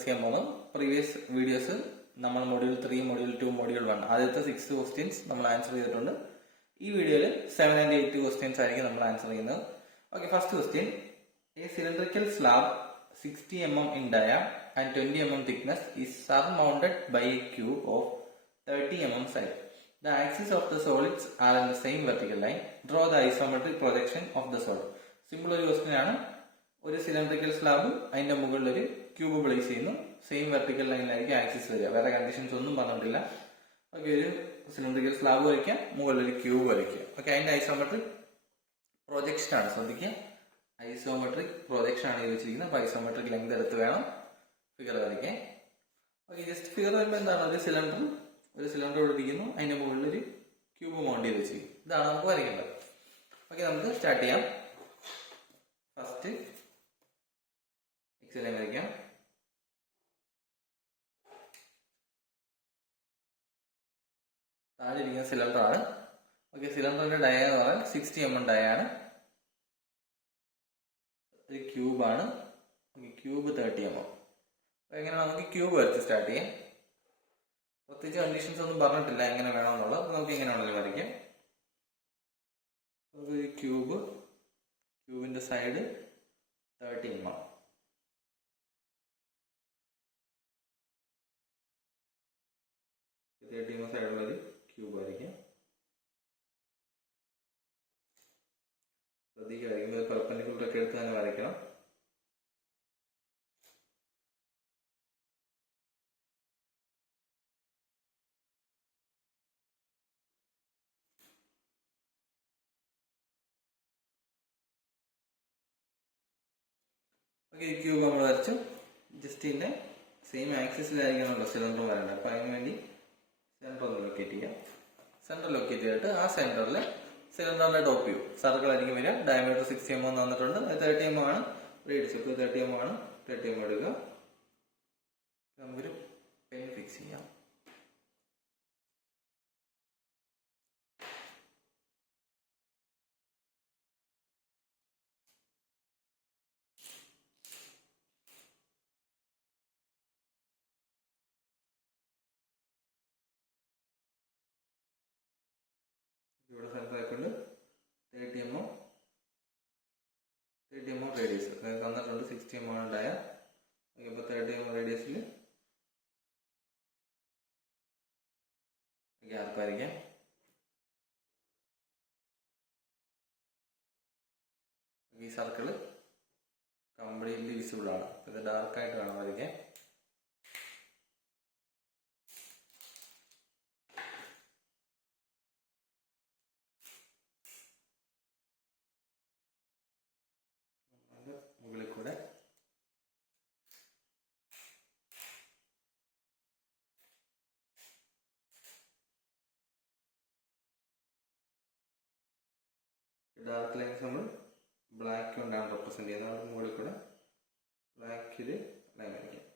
Discuss ചെയ്യാൻ പോകുന്നത്. Previous videos നമ്മൾ മൊഡ്യൂൾ 3, മൊഡ്യൂൾ 2, മൊഡ്യൂൾ 1 ആദ്യത്തെ 6 ക്വസ്റ്റ്യൻസ് നമ്മൾ ആൻസർ ചെയ്തിട്ടുണ്ട്. ഈ വീഡിയോയിൽ 7 and 8 ക്വസ്റ്റ്യൻസ് ആയിരിക്കും നമ്മൾ ആൻസർ ചെയ്യുന്നത്. Okay, first question. A cylindrical slab 60 mm in dia and 20 mm thickness is surmounted by a cube of 30 mm side. The axes of the solids are in the same vertical line. Draw the isometric projection of the solid. Simple ഒരു question ആണ്. ഒരു cylindrical slab, അതിന്റെ മുകളിൽ ഒരു cube place ചെയ്യുന്നു. Same vertical ലൈനിലായിരിക്കും axis വരിക. വേറെ conditions ഒന്നും പറഞ്ഞിട്ടില്ല. ഓക്കെ, ഒരു സിലിണ്ടറിക്കൽ സ്ലാബ് വരയ്ക്കുക, മുകളിൽ ഒരു ക്യൂബ് വരയ്ക്കുക. ഓക്കെ, അതിന്റെ ഐസോമെട്രിക് പ്രൊജക്ഷൻ ആണ്. ശ്രദ്ധിക്കുക, ഐസോമെട്രിക് പ്രൊജക്ഷൻ ആണ് ചോദിച്ചിരിക്കുന്നത്. അപ്പൊ ഐസോമെട്രിക് ലെങ്ത് എടുത്ത് വേണം ഫിഗർ വരയ്ക്കാൻ. ഓക്കെ, ജസ്റ്റ് ഫിഗർ വരുമ്പോൾ എന്താണ്, ഒരു സിലിണ്ടർ പിടിപ്പിക്കുന്നു, അതിന്റെ മുകളിൽ ഒരു ക്യൂബ് മൗണ്ട് ചെയ്ത് വെച്ചിരിക്കും. ഇതാണ് നമുക്ക് വരയ്ക്കേണ്ടത്. ഓക്കെ, നമുക്ക് സ്റ്റാർട്ട് ചെയ്യാം. ഫസ്റ്റ് എക്സലൈൻ വരയ്ക്കാം. താഴെ ഇരിക്കുന്ന സിലിണ്ടർ ആണ്. ഓക്കെ, സിലിണ്ടറിന്റെ ഡയ എന്ന് പറഞ്ഞാൽ 60 mm ഡയ ആണ്. ഒരു ക്യൂബാണ്. Cube 30 mm. എങ്ങനെ നമുക്ക് ക്യൂബ് വരച്ച് സ്റ്റാർട്ട് ചെയ്യാം. പ്രത്യേകിച്ച് കണ്ടീഷൻസ് ഒന്നും പറഞ്ഞിട്ടില്ല എങ്ങനെ വേണമെന്നുള്ളത്. നമുക്ക് എങ്ങനെ വേണമെങ്കിലും വരയ്ക്കാം. ഒരു ക്യൂബിന്റെ സൈഡ് 30 mm. സൈഡുള്ള ഒരു ക്യൂബ് വരയ്ക്കാം. ശ്രദ്ധിക്കുക, വരയ്ക്കുമ്പോൾ പെർപെൻഡിക്കുലർ ഒക്കെ എടുത്ത് തന്നെ വരയ്ക്കണം. ഓക്കെ, ക്യൂബ് നമ്മൾ വരച്ചു. ജസ്റ്റ് ഇതിന്റെ സെയിം ആക്സിസിലായിരിക്കണമല്ലോ സിലിണ്ടർ വരേണ്ടത്. അപ്പൊ അതിന് വേണ്ടി സെന്റർ ഒന്ന് ലൊക്കേറ്റ് ചെയ്യാം. സെന്റർ ലൊക്കേറ്റ് ചെയ്തിട്ട് ആ സെന്ററിൽ സിലിണ്ടറിന്റെ ടോപ്പ് വ്യൂ സർക്കിൾ ആയിരിക്കും വരിക. ഡയമീറ്റർ 60 mm തന്നിട്ടുണ്ട്. അത് 30 mm ആണ്. റേഡിയസ് ഇപ്പോൾ 30 mm ആണ്. 30 mm എടുക്കുക. നമുക്കൊരു പെൻ ഫിക്സ് ചെയ്യാം. ഇവിടെ സെൻറ്റർ ആയിക്കൊണ്ട് 30 mm റേഡിയസ് തന്നിട്ടുണ്ട്. 60 mm ഉണ്ടായ ഇപ്പോൾ 30 mm റേഡിയസിൽ ഗ്യാപ്പ് വരയ്ക്കാം. ഈ സർക്കിള് കംപ്ലീറ്റ്ലി വിസിബിൾ ആണ്. ഇത് ഡാർക്കായിട്ട് വേണം വരയ്ക്കാൻ. മുകളിൽ കൂടെ ഡാർക്ക് ലൈൻസ് നമ്മൾ ബ്ലാക്ക് കൊണ്ടാണ് റെപ്രസെന്റ് ചെയ്യുന്നത്. അത് മുകളിൽ കൂടെ ബ്ലാക്കിൽ ലൈൻ വരയ്ക്കാം.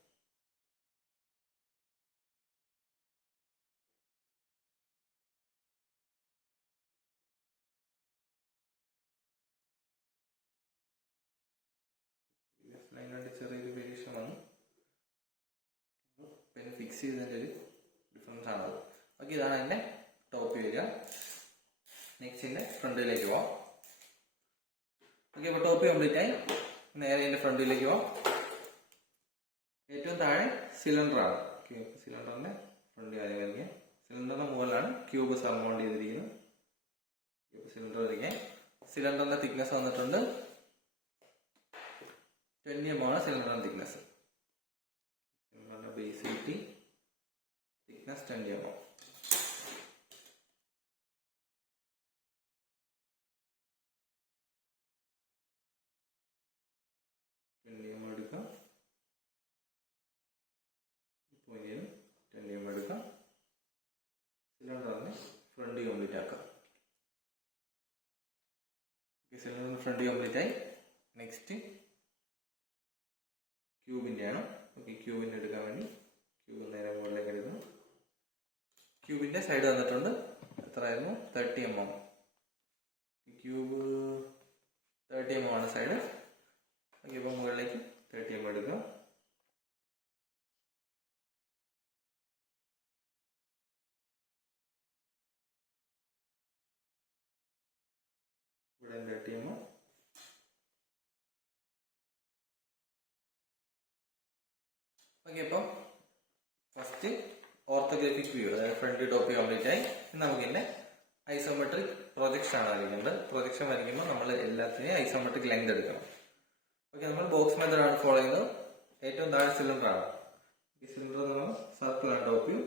ലൈനായിട്ട് ചെറിയൊരു വേരിയേഷൻ വന്നു. പെൻ ഫിക്സ് ചെയ്തതിൻ്റെ ഒരു ഡിഫറൻസ് ആണത്. ഓക്കെ, ഇതാണ് അതിൻ്റെ ടോപ്പ് വരിക. നെക്സ്റ്റ് ഇതിൻ്റെ ഫ്രണ്ടിലേക്ക് പോവാം. ഓക്കെ, അപ്പോൾ ടോപ്പ് കംപ്ലീറ്റ് ആയി. നേരെ ഇതിൻ്റെ ഫ്രണ്ടിലേക്ക് പോവാം. ഏറ്റവും താഴെ സിലിണ്ടർ ആണ്. സിലിണ്ടറിന്റെ ഫ്രണ്ട് കാര്യം വരയ്ക്കാം. സിലിണ്ടറിന്റെ മുകളിലാണ് ക്യൂബ് സർമൗണ്ട് ചെയ്തിരിക്കുന്നത്. സിലിണ്ടർ വരയ്ക്കാം. സിലിണ്ടറിന്റെ തിക്നെസ് വന്നിട്ടുണ്ട് 20 mm ആണ് സിലിണ്ടറിന്റെ തിക്നെസ്. സിലിണ്ടറിന്റെ ബേസ് 80, തിക്നെസ് 20 mm. എടുക്കാം. 20 mm എടുക്കാം. സിലിണ്ടറിന് ഫ്രണ്ട് കംപ്ലീറ്റ് ആക്കാം. സിലിണ്ടറിന് ഫ്രണ്ട് കംപ്ലീറ്റ് ആയി. നെക്സ്റ്റ് ക്യൂബിന്റെ ആണ്. ഓക്കെ, ക്യൂബിന്റെ എടുക്കാൻ വേണ്ടി ക്യൂബ് നേരെ മുകളിലേക്ക് എടുക്കുന്നു. ക്യൂബിന്റെ സൈഡ് തന്നിട്ടുണ്ട്. എത്രയായിരുന്നു? 30 mm. ക്യൂബ് 30 mm ആണ് സൈഡ്. ഓക്കെ, ഇപ്പോൾ മുകളിലേക്ക് 30 mm എടുക്കുക. ഇവിടെ 30 mm. ഓക്കെ, അപ്പം ഫസ്റ്റ് ഓർത്തോഗ്രാഫിക് വ്യൂ, അതായത് ഫ്രണ്ട് ടോപ്പ് കംപ്ലീറ്റ് ആയി. നമുക്കിന്നെ ഐസോമെട്രിക് പ്രൊജക്ഷൻ ആണ് വരയ്ക്കേണ്ടത്. പ്രൊജക്ഷൻ വരയ്ക്കുമ്പോൾ നമ്മൾ എല്ലാത്തിനെയും ഐസോമെട്രിക് ലെങ്ത് എടുക്കണം. ഓക്കെ, നമ്മൾ ബോക്സ് മെത്തേഡ് ആണ് ഫോളോ ചെയ്യുന്നത്. ഏറ്റവും താഴെ സിലിണ്ടർ ആണ്. ഈ സിലിണ്ടർ എന്ന് പറഞ്ഞാൽ സർക്കിൾ ആണ് ടോപ്പ് വ്യൂ.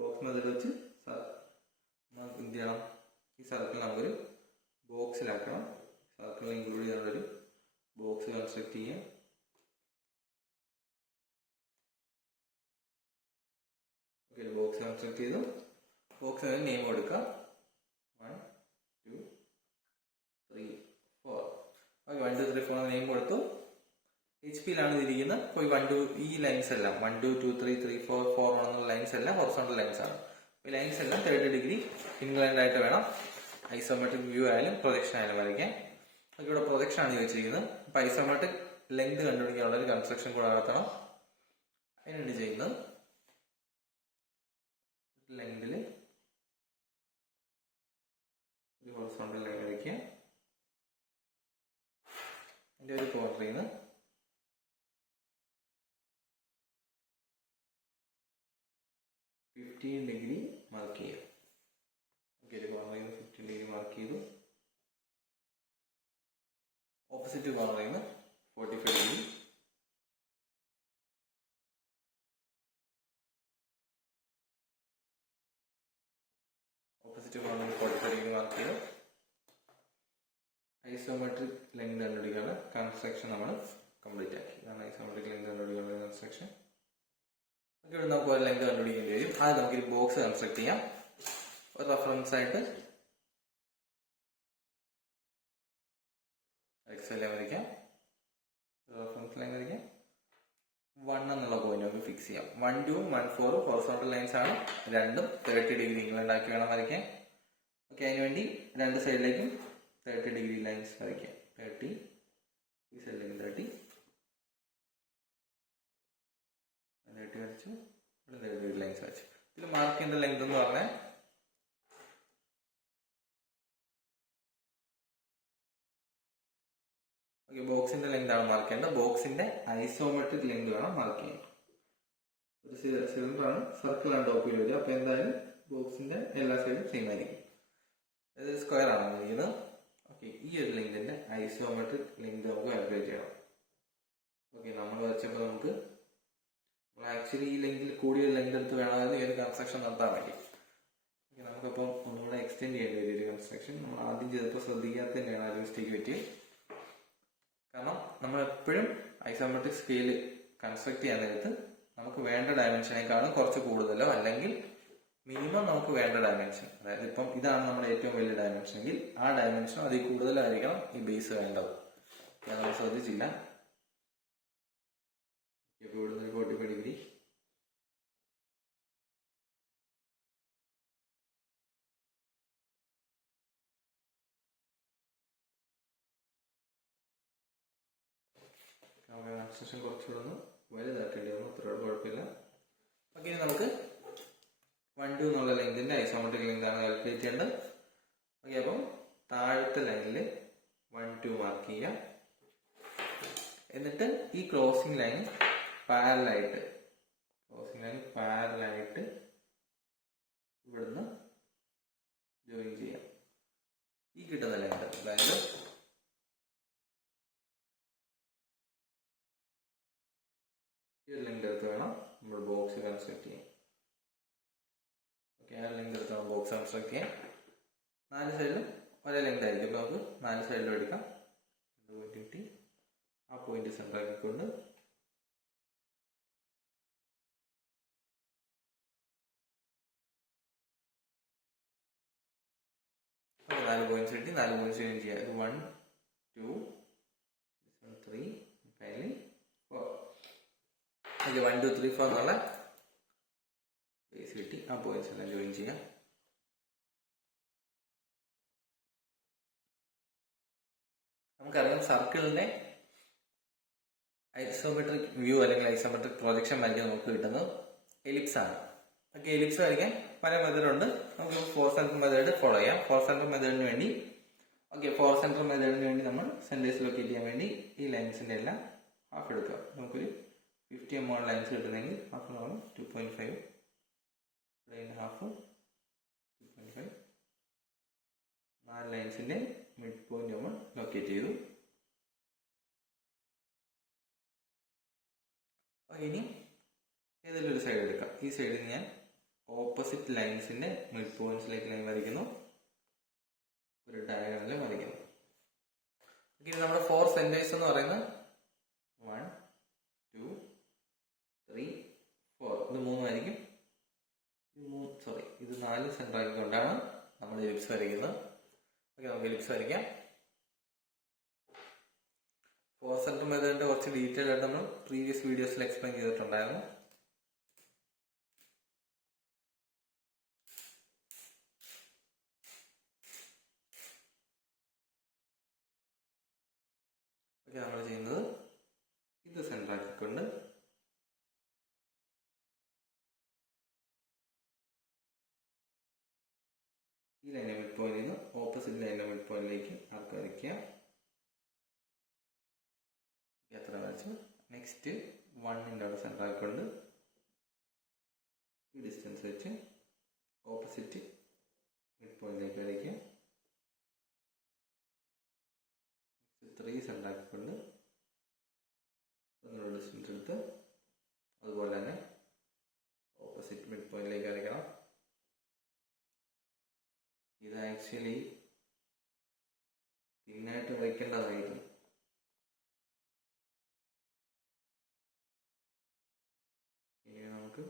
ബോക്സ് മെത്തേഡ് വെച്ച് നമുക്ക് എന്ത് ചെയ്യണം, ഈ സർക്കിൾ നമുക്കൊരു ബോക്സിലാക്കണം. സർക്കിൾ ഇൻക്ലൂഡ് ചെയ്യാനുള്ളൊരു ബോക്സ് കൺസ്ട്രക്ട് ചെയ്യാം. ബോക്സ് കൺസ്ട്രക്ട് ചെയ്തു. ബോക്സിന് നെയിം കൊടുക്കാം. 1 2 3 4. ഓക്കെ, 1 2 3 4 നെയിം കൊടുത്തു. HP-യിലാണ് ഇരിക്കുന്നത്. അപ്പോൾ 1 2 ഈ ലൈൻസ് എല്ലാം 1 2 2 3 3 4 4 എന്നുള്ള ലൈൻസ് എല്ലാം ഹൊറിസോണ്ടൽ ലൈൻസ് ആണ്. ഈ ലൈൻസ് എല്ലാം 30 ഡിഗ്രി ഇൻക്ലൈൻഡ് ആയിട്ട് വേണം ഐസോമെട്രിക് വ്യൂ ആയാലും പ്രൊജക്ഷൻ ആയാലും വരയ്ക്കാൻ. നമുക്ക് ഇവിടെ പ്രൊജക്ഷൻ ആണ് ചോദിച്ചിരിക്കുന്നത്. അപ്പോൾ ഐസോമെട്രിക് ലെങ്ത് കണ്ടുപിടിക്കാനുള്ള ഒരു കൺസ്ട്രക്ഷൻ കൂടെ നടത്തണം. അതിനുവേണ്ടി ചെയ്യുന്നത് ലെങ്തിൽ ഒരു ഹൊറിസോണ്ടൽ ലൈൻ വരയ്ക്കുക. അതിൻ്റെ ഒരു കോർണറിൽ നിന്ന് 15 ഡിഗ്രി മാർക്ക് ചെയ്യുക. ഓക്കെ, ഒരു കോർണറിൽ നിന്ന് 15 ഡിഗ്രി മാർക്ക് ചെയ്തു. ഓപ്പോസിറ്റ് കോർണറിൽ നിന്ന് 45 ഡിഗ്രി. ഓപ്പോസിറ്റ് കോർണറിൽ 45 ഡിഗ്രി മാർക്ക് ചെയ്തു. ഐസോമെട്രിക് ലെങ്ത് കണ്ടുപിടിക്കാനുള്ള കൺസ്ട്രക്ഷൻ നമ്മൾ കംപ്ലീറ്റ് ആക്കി. ഇതാണ് ഐസോമെട്രിക് ലെങ്ത് കണ്ടുപിടിക്കാനുള്ള കൺസ്ട്രക്ഷൻ. ഓക്കെ, ഇവിടെ നമുക്ക് ഒരു ലെങ്ത് കണ്ടുപിടിക്കേണ്ടി വരും. അത് നമുക്കൊരു ബോക്സ് കൺസ്ട്രക്ട് ചെയ്യാം. ഒരു റെഫറൻസ് ആയിട്ട് എക്സൽ വരയ്ക്കാം. റെഫറൻസ് ലൈൻ വരയ്ക്കാം. 1 എന്നുള്ള പോയിന്റ് നമുക്ക് ഫിക്സ് ചെയ്യാം. 1 2 1 4 ഹൊറിസോണ്ടൽ ലൈൻസ് ആണ്. രണ്ടും 30 ഡിഗ്രി ഇൻക്ലൈൻഡ് ആക്കി വേണം വരയ്ക്കാൻ. ഓക്കെ, അതിനുവേണ്ടി രണ്ട് സൈഡിലേക്കും 30 ഡിഗ്രി ലൈൻസ് വരയ്ക്കാം. 30, ഈ സൈഡിലേക്കും 30 വരച്ചു. ഇവിടെ 30 ഡിഗ്രി ലൈൻസ് വരച്ചു. ഇതിൽ മാർക്ക് ചെയ്യേണ്ട ലെങ്ത് എന്ന് പറഞ്ഞാൽ ഓക്കെ, ബോക്സിന്റെ ലെങ്ത് ആണ് മാർക്ക് ചെയ്യേണ്ടത്. ബോക്സിന്റെ ഐസോമെട്രിക് ലെങ്ത് വേണം മാർക്ക് ചെയ്യാൻ. ഒരു സിലിണ്ടർ ആണ്, സർക്കിൾ ആണ് ടോപ്പിൽ വരിക. അപ്പൊ എന്തായാലും ബോക്സിന്റെ എല്ലാ സൈഡും സെയിം ആയിരിക്കും. അതായത് സ്ക്വയർ ആണ് ചെയ്യുന്നത്. ഓക്കെ, ഈ ഒരു ലെങ്തിന്റെ ഐസോമെട്രിക് ലെങ്ത് നമുക്ക് കാൽക്കുലേറ്റ് ചെയ്യണം. ഓക്കെ, നമ്മൾ വരച്ചപ്പോൾ നമുക്ക് ആക്ച്വലി ഈ ലെങ്തിൽ കൂടിയ ലെങ്ത് എടുത്ത് വേണമെന്ന് ഈ ഒരു കൺസ്ട്രക്ഷൻ നടത്താൻ വേണ്ടി. ഓക്കെ, നമുക്കപ്പം ഒന്നുകൂടെ എക്സ്റ്റെൻഡ് ചെയ്യേണ്ടി വരും ഒരു കൺസ്ട്രക്ഷൻ. നമ്മൾ ആദ്യം ചെയ്തപ്പോൾ ശ്രദ്ധിക്കാത്ത തന്നെയാണ് ആ മിസ്റ്റേക്ക് പറ്റിയത്. കാരണം നമ്മൾ എപ്പോഴും ഐസോമെട്രിക് സ്കെയിൽ കൺസ്ട്രക്ട് ചെയ്യാൻ നേരത്ത് നമുക്ക് വേണ്ട ഡയമെൻഷനേക്കാളും കുറച്ച് കൂടുതലോ അല്ലെങ്കിൽ മിനിമം നമുക്ക് വേണ്ട ഡയമെൻഷൻ, അതായത് ഇപ്പം ഇതാണ് നമ്മുടെ ഏറ്റവും വലിയ ഡയമെൻഷൻ എങ്കിൽ ആ ഡയമെൻഷൻ അതിൽ കൂടുതലായിരിക്കണം ഈ ബേസ് വേണ്ടത്. നമ്മൾ ശ്രദ്ധിച്ചില്ല. ഇവിടുന്ന് 45 ഡിഗ്രി കൺസ്ട്രക്ഷൻ കുറച്ചുകൂടെ ഒന്ന് വലുതാക്കേണ്ടി വന്നു. അത്രയോട് കുഴപ്പമില്ല. ഓക്കെ, നമുക്ക് 1 2 എന്നുള്ള ലെങ്തിന്റെ ഐസോമെട്രിക് ലെങ്ത് ആണ് കാൽക്കുലേറ്റ് ചെയ്യേണ്ടത്. ഓക്കെ, അപ്പം താഴത്തെ ലൈനിൽ 1 2 മാർക്ക് ചെയ്യാം. എന്നിട്ട് ഈ ക്രോസിംഗ് ലൈൻ പാരലായിട്ട് ഇവിടുന്ന് ജോയിൻ ചെയ്യാം. ഈ കിട്ടുന്ന ലെങ്ത്, അതായത് ഈ ഒരു ലെങ്ത് എടുത്ത് വേണം നമ്മൾ ബോക്സ് കൺസ്ട്രക്ട് ചെയ്യാൻ. ഓക്കെ, ആ ലെങ്ത് എടുത്ത് വേണം ബോക്സ് കൺസ്ട്രക്ട് ചെയ്യാൻ. 4 സൈഡിലും ഒരേ ലെങ്ത് ആയിരിക്കും. നമുക്ക് 4 സൈഡിലും എടുക്കാം. കിട്ടി. ആ പോയിന്റ് സെൻറ്റർ ആക്കിക്കൊണ്ട് ഓക്കെ, 4 പോയിന്റ്സ് കിട്ടി. 4 പോയിന്റ്സ് ജോയിൻ ചെയ്യാം. 1 2 3 ഫൈനലി 4. ഓക്കെ, 1 2 3 4 എന്നുള്ള ബേസ് കിട്ടി. ആ പോയിന്റ്സ് എല്ലാം ജോയിൻ ചെയ്യാം. നമുക്കറിയാം സർക്കിളിന്റെ ഐസോമെട്രിക് വ്യൂ അല്ലെങ്കിൽ ഐസോമെട്രിക് പ്രൊജക്ഷൻ വരയ്ക്കാൻ നമുക്ക് കിട്ടുന്നത് എലിപ്സ് ആണ്. ഓക്കെ, എലിപ്സ് വരയ്ക്കാൻ പല മെത്തേഡ് ഉണ്ട്. നമുക്ക് 4 സെന്റർ മെത്തേഡ് ഫോളോ ചെയ്യാം. 4 സെന്റർ മെത്തേഡിന് വേണ്ടി ഓക്കെ, ഫോർ സെൻറ്റർ മെത്തേഡിന് വേണ്ടി നമ്മൾ സെൻറ്റേഴ്സ് ലൊക്കേറ്റ് ചെയ്യാൻ വേണ്ടി ഈ ലൈൻസിൻ്റെ എല്ലാം ഹാഫ് എടുക്കുക. നമുക്കൊരു 50 mm ലൈൻസ് കിട്ടുന്നെങ്കിൽ ഹാഫ് നമ്മൾ 2.5 പ്ലെയിൻ ഹാഫ് 2.5 4 ലൈൻസിൻ്റെ മിഡ് പോയിന്റ് നമ്മൾ ലൊക്കേറ്റ് ചെയ്തു. ഇനി ഏതെങ്കിലും ഒരു സൈഡ് എടുക്കാം. ഈ സൈഡിൽ ഞാൻ ഓപ്പോസിറ്റ് ലൈൻസിൻ്റെ മിഡ് പോയിന്റ്സിലേക്ക് ലൈൻ വരയ്ക്കുന്നു, ഒരു ഡയഗണലിൽ വരയ്ക്കുന്നു. ഇനി നമ്മുടെ 4 സെന്റേഴ്സ് എന്ന് പറയുന്നത് 1 2 3 4 ഇത് 3 ആയിരിക്കും. ഇത് 4 സെന്റർ ആക്കിക്കൊണ്ടാണ് നമ്മൾ എലിപ്സ് വരയ്ക്കുന്നത്. ഓക്കെ, നമുക്ക് എലിപ്സ് വരയ്ക്കാം. 4 സെന്റർ മെത്തേഡിന്റെ കുറച്ച് ഡീറ്റെയിൽ ആയിട്ട് നമ്മൾ പ്രീവിയസ് വീഡിയോസിൽ എക്സ്പ്ലെയിൻ ചെയ്തിട്ടുണ്ടായിരുന്നു. ഓക്കെ, നമ്മൾ ചെയ്യുന്നത് ഇത് സെന്റർ ആക്കിക്കൊണ്ട് ഈ ലൈനിന്റെ മിഡ് പോയിന്റിൽ നിന്ന് ഓപ്പോസിറ്റ് ലൈനിന്റെ മിഡ് പോയിന്റിലേക്ക് ആർക്ക് വരയ്ക്കുക. എത്ര വരച്ചു? നെക്സ്റ്റ് 1ന്റെ അവിടെ സെന്റർ ആക്കിക്കൊണ്ട് ഈ ഡിസ്റ്റൻസ് വെച്ച് ഓപ്പോസിറ്റ് മിഡ് പോയിന്റിലേക്ക് വരയ്ക്കുക. 3 സെന്റർ ആക്കിക്കൊണ്ട് ഒന്നുകൂടെ ഡിസ്റ്റൻസ് എടുത്ത് അതുപോലെ തന്നെ ഓപ്പോസിറ്റ് മിഡ് പോയിന്റിലേക്ക് വരയ്ക്കണം. ഇത് ആക്ച്വലി തിന്നായിട്ട് വരയ്ക്കേണ്ടതായിരുന്നു. ഇനി നമുക്ക്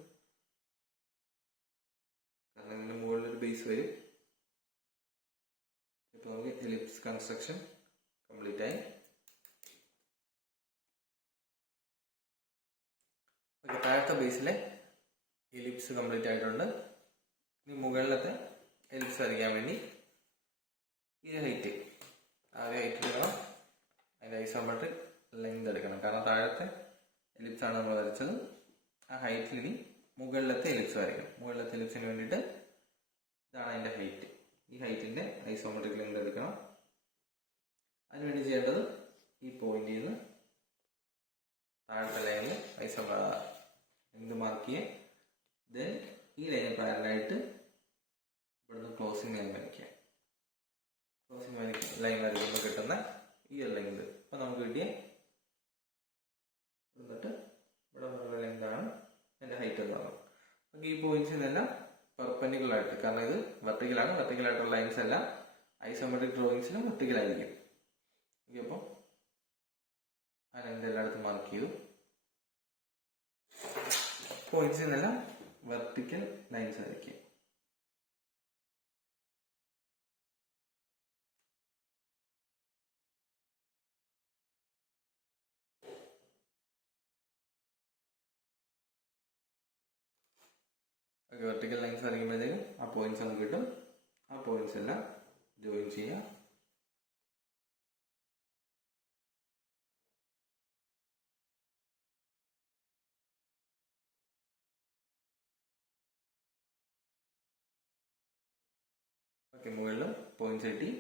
കാരണം ഇതിന്റെ മുകളിലൊരു ബേസ് വരും. ഇപ്പൊ നമുക്ക് എലിപ്സ് കൺസ്ട്രക്ഷൻ കംപ്ലീറ്റ് ആയി. ഓക്കെ, താഴത്തെ ബേസിലെ എലിപ്സ് കംപ്ലീറ്റ് ആയിട്ടുണ്ട്. ഇനി മുകളിലത്തെ എലിപ്സ് വരയ്ക്കാൻ വേണ്ടി ഈ ഹൈറ്റ് ആ ഒരു ഹൈറ്റ് എടുക്കണം. അതിൻ്റെ ഐസോമെട്രിക് ലെങ്ത് എടുക്കണം. കാരണം താഴത്തെ എലിപ്സ് ആണ് നമ്മൾ വരച്ചത്. ആ ഹൈറ്റിൽ ഇനി മുകളിലത്തെ എലിപ്സ് വരയ്ക്കണം. മുകളിലത്തെ എലിപ്സിന് വേണ്ടിയിട്ട് ഇതാണ് അതിൻ്റെ ഹൈറ്റ്. ഈ ഹൈറ്റിൻ്റെ ഐസോമെട്രിക് ലെങ്ത് എടുക്കണം. അതിനുവേണ്ടി ചെയ്യേണ്ടത് ഈ പോയിന്റിൽ നിന്ന് താഴത്തെ ലൈനിൽ ലെങ്ത് മാർക്ക് ചെയ്യുക. ദെൻ ഈ ലൈന് പാരലായിട്ട് ഇവിടുന്ന് ക്ലോസിംഗ് ലൈൻ വരയ്ക്കുക. ക്ലോസിംഗ് ലൈൻ വരയ്ക്കുമ്പോൾ കിട്ടുന്ന ഈ ഒരു ലെങ്ത് അപ്പോൾ നമുക്ക് കിട്ടിയ എന്നിട്ട് ഇവിടെ നിന്നുള്ള ലെങ്താണ് എൻ്റെ ഹൈറ്റ് എന്ന് പറയുന്നത്. നമുക്ക് ഈ പോയിന്റ്സിൽ നിന്നെല്ലാം പെർപെൻഡിക്കുലർ ആയിട്ട്, കാരണം ഇത് വെർട്ടിക്കലാണ്, വെർട്ടിക്കലായിട്ടുള്ള ലൈൻസ് എല്ലാം ഐസോമെട്രിക് ഡ്രോയിങ്സിലും വെർട്ടിക്കലായിരിക്കും. ഓക്കെ, അപ്പോൾ ആ ലെങ്ത് എല്ലായിടത്തും മാർക്ക് ചെയ്തു. പോയിന്റ്സിൽ നിന്നെല്ലാം വെർട്ടിക്കൽ ലൈൻസ് വരയ്ക്കുക. ഓക്കെ, വെർട്ടിക്കൽ ലൈൻസ് വരയ്ക്കുമ്പോഴത്തേക്കും ആ പോയിന്റ്സ് നമുക്ക് കിട്ടും. ആ പോയിന്റ്സ് എല്ലാം ജോയിൻ ചെയ്യുക. ഓക്കെ, മുകളിലും പോയിന്റ്സ് കിട്ടി.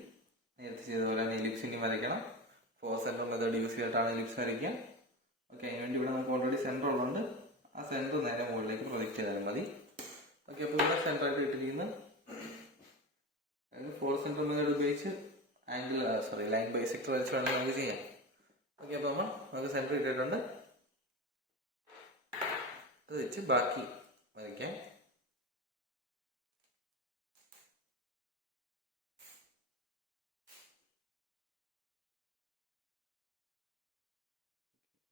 നേരത്തെ ചെയ്തതുപോലെ തന്നെ എലിപ്സ് ഇനി വരയ്ക്കണം. 4 സെന്റർ മെത്തേഡ് യൂസ് ചെയ്തിട്ടാണ് എലിപ്സ് വരയ്ക്കുക. ഓക്കെ, അതിനുവേണ്ടി ഇവിടെ നമുക്ക് ഓൾറെഡി സെന്റർ ഉള്ളതുകൊണ്ട് ആ സെന്റർ നേരെ മുകളിലേക്ക് പ്രൊജക്ട് ചെയ്താലും മതി. ഓക്കെ, അപ്പോൾ ഇവിടെ സെന്റർ ആയിട്ട് ഇട്ടിരിക്കുന്ന 4 സെന്റർ മെത്തേഡ് ഉപയോഗിച്ച് ലൈൻ ബൈസെക്ടർ വരച്ച് വേണമെങ്കിൽ നമുക്ക് ചെയ്യാം. ഓക്കെ, അപ്പോൾ നമുക്ക് സെന്റർ ഇട്ടിട്ടുണ്ട്. അത് വെച്ച് ബാക്കി വരയ്ക്കാം.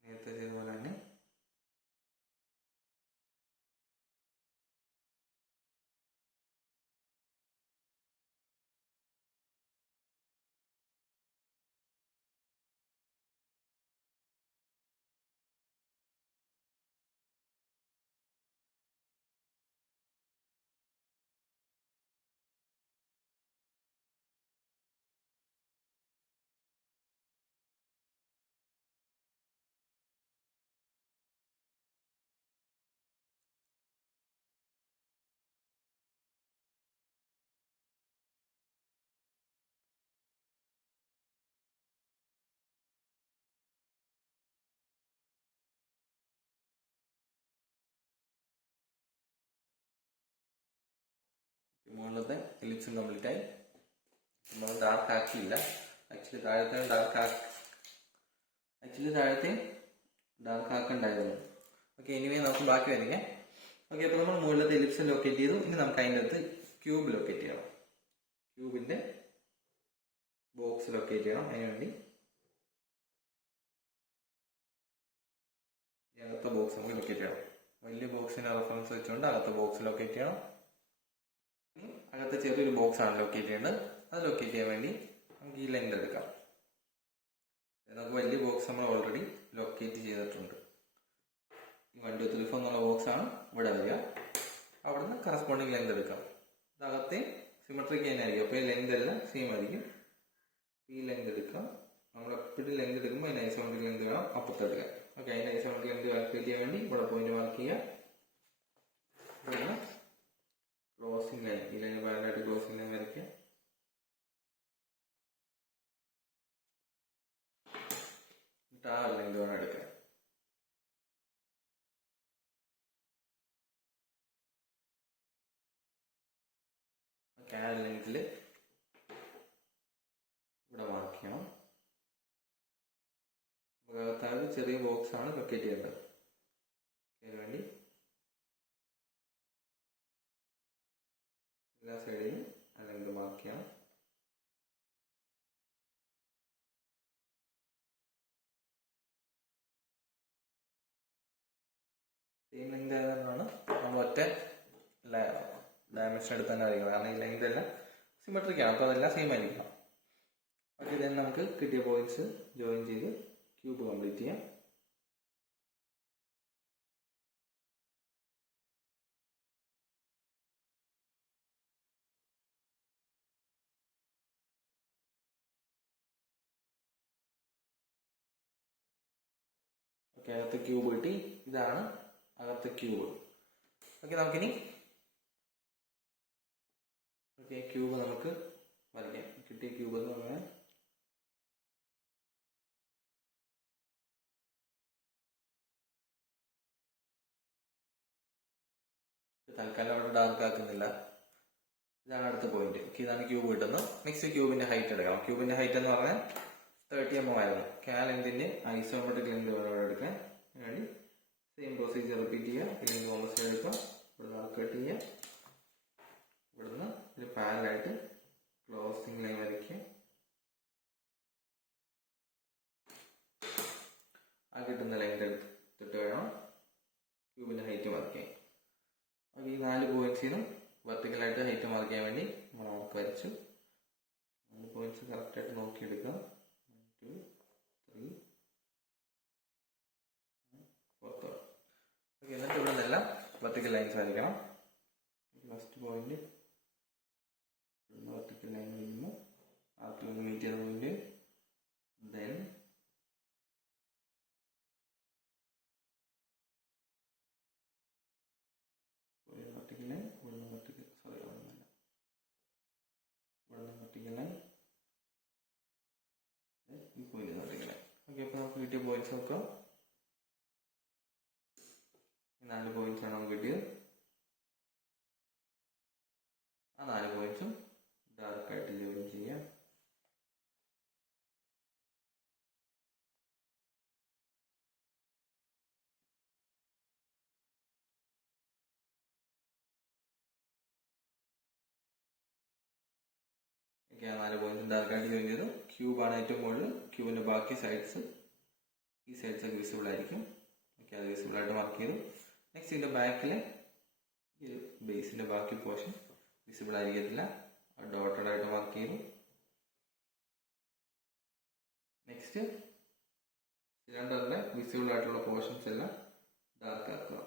നേരത്തെ ചെയ്ത പോലെ തന്നെ മുകളിലത്തെ എലിപ്സും കംപ്ലീറ്റ് ആയി. നമ്മൾ ഡാർക്ക് ആക്കിയില്ല. ആക്ച്വലി താഴത്തെ ഡാർക്ക് ആക്കണ്ടായിരുന്നു. ഓക്കെ, എനിവേ നമുക്ക് ബാക്കി വരയ്ക്കാം. ഓക്കെ, അപ്പോൾ നമ്മൾ മുകളിലത്തെ എലിപ്സ് ലൊക്കേറ്റ് ചെയ്തു. ഇനി നമുക്ക് അതിൻ്റെ അകത്ത് ക്യൂബ് ലൊക്കേറ്റ് ചെയ്യണം. ക്യൂബിൻ്റെ ബോക്സ് ലൊക്കേറ്റ് ചെയ്യണം. അതിനുവേണ്ടി അകത്തെ ബോക്സ് നമുക്ക് ലൊക്കേറ്റ് ചെയ്യണം. വലിയ ബോക്സിനെ റെഫറൻസ് വെച്ചുകൊണ്ട് അകത്തെ ബോക്സ് ലൊക്കേറ്റ് ചെയ്യണം. അകത്ത് ചെറിയൊരു ബോക്സ് ആണ് ലൊക്കേറ്റ് ചെയ്യേണ്ടത്. അത് ലൊക്കേറ്റ് ചെയ്യാൻ വേണ്ടി നമുക്ക് ഈ ലെങ്ത് എടുക്കാം. നമുക്ക് വലിയ ബോക്സ് നമ്മൾ ഓൾറെഡി ലൊക്കേറ്റ് ചെയ്തിട്ടുണ്ട്. ഈ 1 2 3 4 എന്നുള്ള ബോക്സ് ആണ് ഇവിടെ വരിക. അവിടെ നിന്ന് കറസ്പോണ്ടിങ് ലെങ്ത് എടുക്കാം. അകത്തെ സിമെട്രിക് തന്നെയായിരിക്കും. അപ്പോൾ ഈ ലെങ്ത് എല്ലാം സെയിം ആയിരിക്കും. ഈ ലെങ്ത് എടുക്കാം. നമ്മൾ എപ്പോഴും ലെങ്ത് എടുക്കുമ്പോൾ അതിന് ഐസോമെട്രിക് ലെങ്ത് വേണം അപ്പുറത്തെടുക്കാൻ. ഓക്കെ, അതിന് ഐസോമെട്രിക് ലെങ്ത് കാൽക്കുലേറ്റ് ചെയ്യാൻ വേണ്ടി ഇവിടെ പോയിന്റ് മാർക്ക് ചെയ്യുക. ക്ലോസിംഗ് ലൈൻ, ഈ ലൈന് പാരലായിട്ട് ക്ലോസിംഗ് ലൈൻ വരയ്ക്കുക. എന്നിട്ട് ആ ലെങ്ത് വേണം എടുക്കാൻ. ആ ലെങ്തിൽ ഇവിടെ മാർക്ക് ചെയ്യണം. അകത്തായത് ചെറിയ ബോക്സ് ആണ് ലൊക്കേറ്റ് ചെയ്യേണ്ടത്. അതിന് വേണ്ടി എല്ലാ സൈഡിലും ആ ലെങ്ത് മാർക്ക് ചെയ്യണം. സെയിം ലെങ്ത് ആയതുകൊണ്ടാണ് നമ്മൾ ഒറ്റ ഡയമെൻഷൻ എടുത്ത് തന്നെ ആയിരിക്കണം. കാരണം ഈ ലെങ്ത് എല്ലാം സിമെട്രിക് ആണ്. അപ്പോൾ അതെല്ലാം സെയിം ആയിരിക്കണം. ഓക്കെ, then നമുക്ക് കിട്ടിയ പോയിന്റ്സ് ജോയിൻ ചെയ്ത് ക്യൂബ് കംപ്ലീറ്റ് ചെയ്യാം. ഓക്കെ, അകത്ത് ക്യൂബ് കിട്ടി. ഇതാണ് അകത്ത് ക്യൂബ്. ഓക്കെ, നമുക്കിനി ക്യൂബ് നമുക്ക് വരയ്ക്കാം. കിട്ടിയ ക്യൂബ് എന്ന് പറഞ്ഞാൽ തൽക്കാലം അവിടെ ഡാർക്ക് ആക്കുന്നില്ല. ഇതാണ് അടുത്ത പോയിന്റ്. ഇതാണ് ക്യൂബ് കിട്ടുന്നത്. നെക്സ്റ്റ് ക്യൂബിന്റെ ഹൈറ്റ് എടുക്കണം. ക്യൂബിന്റെ ഹൈറ്റ് എന്ന് പറഞ്ഞാൽ 30 mm ആയിരുന്നു. ലെങ്തിന്റെ ഐസോമെട്രിക് ലെങ്ത് വേണം എടുക്കാൻ വേണ്ടി സെയിം പ്രൊസീജിയർ റിപ്പീറ്റ് ചെയ്യുക. ലെങ്ത് കോമ്പസ് എടുക്കുക. ഇവിടുന്ന് കട്ട് ചെയ്യുക. ഇവിടുന്ന് ഒരു പാരലായിട്ട് ക്ലോസിംഗ് ലൈൻ വരയ്ക്കുക. ആ കിട്ടുന്ന ലെങ്ത് എടുത്തിട്ട് വേണം ക്യൂബിന്റെ ഹൈറ്റ് മാർക്ക് ചെയ്യാൻ. അപ്പോൾ ഈ 4 പോയിന്റ്സിനും വെർട്ടിക്കലായിട്ട് ഹൈറ്റ് മാർക്ക് ചെയ്യാൻ വേണ്ടി നമ്മൾ മാർക്ക് വരച്ചു. 4 പോയിന്റ്സ് കറക്റ്റായിട്ട് നോക്കിയെടുക്കുക. 1 2 3 4. ഓക്കെ, എന്നിട്ട് ഇവിടെ നിന്നെല്ലാം വെർട്ടിക്കൽ ലൈൻസ് വരയ്ക്കണം. ഫസ്റ്റ് പോയിന്റ് വെർട്ടിക്കൽ ലൈൻ വരുമ്പോൾ ആർക്കിൽ മീറ്റ് ചെയ്ത പോയിന്റ്, ദെൻ വെർട്ടിക്കൽ ലൈൻ, ഇവിടുന്ന് വെർട്ടിക്കൽ ലൈൻ, ഈ പോയിന്റ് വെർട്ടിക്കൽ ലൈൻ. ഓക്കെ, അപ്പോൾ നമുക്ക് കിട്ടിയ പോയിന്റ്സ് നോക്കാം. 4 പോയിന്റ്സ് ആണ് നമുക്ക് കിട്ടിയത്. ആ 4 പോയിന്റ്സും ഡാർക്കായിട്ട് ജോയിൻ ചെയ്യാം. ഓക്കെ, ആ 4 പോയിന്റ്സും ഡാർക്കായിട്ട് ജോയിൻ ചെയ്തു. ക്യൂബാണ് ഏറ്റവും മുകളിൽ. ക്യൂബിന്റെ ബാക്കി സൈഡ്സ്, ഈ സൈഡ്സ് ഒക്കെ വിസിബിൾ ആയിരിക്കും. ഓക്കെ, അത് വിസിബിൾ ആയിട്ട് മാർക്ക് ചെയ്തു. നെക്സ്റ്റ് ഇതിന്റെ ബാക്കിലെ ഈ ബേസിന്റെ ബാക്കി പോർഷൻ വിസിബിൾ ആയിരിക്കത്തില്ല. ഡോട്ടഡ് ആയിട്ട് മാർക്ക് ചെയ്തു. നെക്സ്റ്റ് സിലിണ്ടറിലെ വിസിബിൾ ആയിട്ടുള്ള പോർഷൻസ് എല്ലാം ഡാർക്ക് ആക്കുക.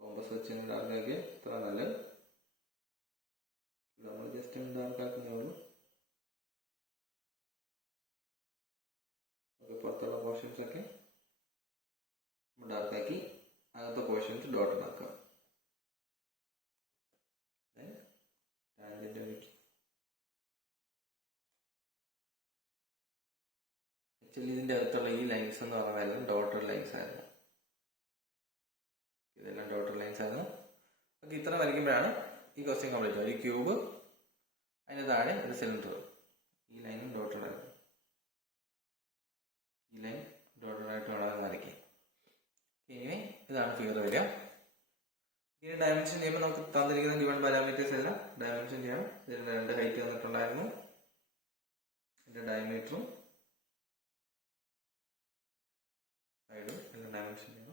കോമ്പസ് വെച്ച് ഡാർക്ക് ആക്കിയ ഇത്ര നല്ലത്. നമ്മൾ ജസ്റ്റ് ഡാർക്ക് ആക്കുന്നേ ഉള്ളൂ. പുറത്തുള്ള പോർഷൻസ് ഒക്കെ ഡാർക്ക് ആക്കി അകത്തെ പോർഷൻസ് ഡോട്ടഡ് ആക്കുക. ആക്ച്വലി ഇതിന്റെ അകത്തുള്ള ഈ ലൈൻസ് എന്ന് പറഞ്ഞാൽ ഡോട്ടഡ് ലൈൻസ് ആയിരുന്നു. ഇതെല്ലാം ഡോട്ടഡ് ലൈൻസ് ആയിരുന്നു. ഓക്കെ, ഇത്ര വരയ്ക്കുമ്പോഴാണ് ഈ ക്വസ്റ്റ്യൻ കംപ്ലീറ്റ് ആവും. ഒരു ക്യൂബ്, അതിന് താഴെ ഒരു സിലിണ്ടർ, ഈ ലൈൻ ഡോട്ടഡ് ആയിട്ട് വേണം വരയ്ക്കാൻ. ഇനി ഇതാണ് ഫിഗർ വരിക. ഇനി ഡയമെൻഷൻ ചെയ്യുമ്പോൾ നമുക്ക് തന്നിരിക്കുന്ന ഗിവൺ പാരാമീറ്റേഴ്സ് എല്ലാം ഡയമെൻഷൻ ചെയ്യണം. ഇതിന് 2 ഹൈറ്റ് തന്നിട്ടുണ്ടായിരുന്നു, ഇതിന്റെ ഡയമീറ്ററും സൈഡും എല്ലാം ഡയമെൻഷൻ ചെയ്യണം.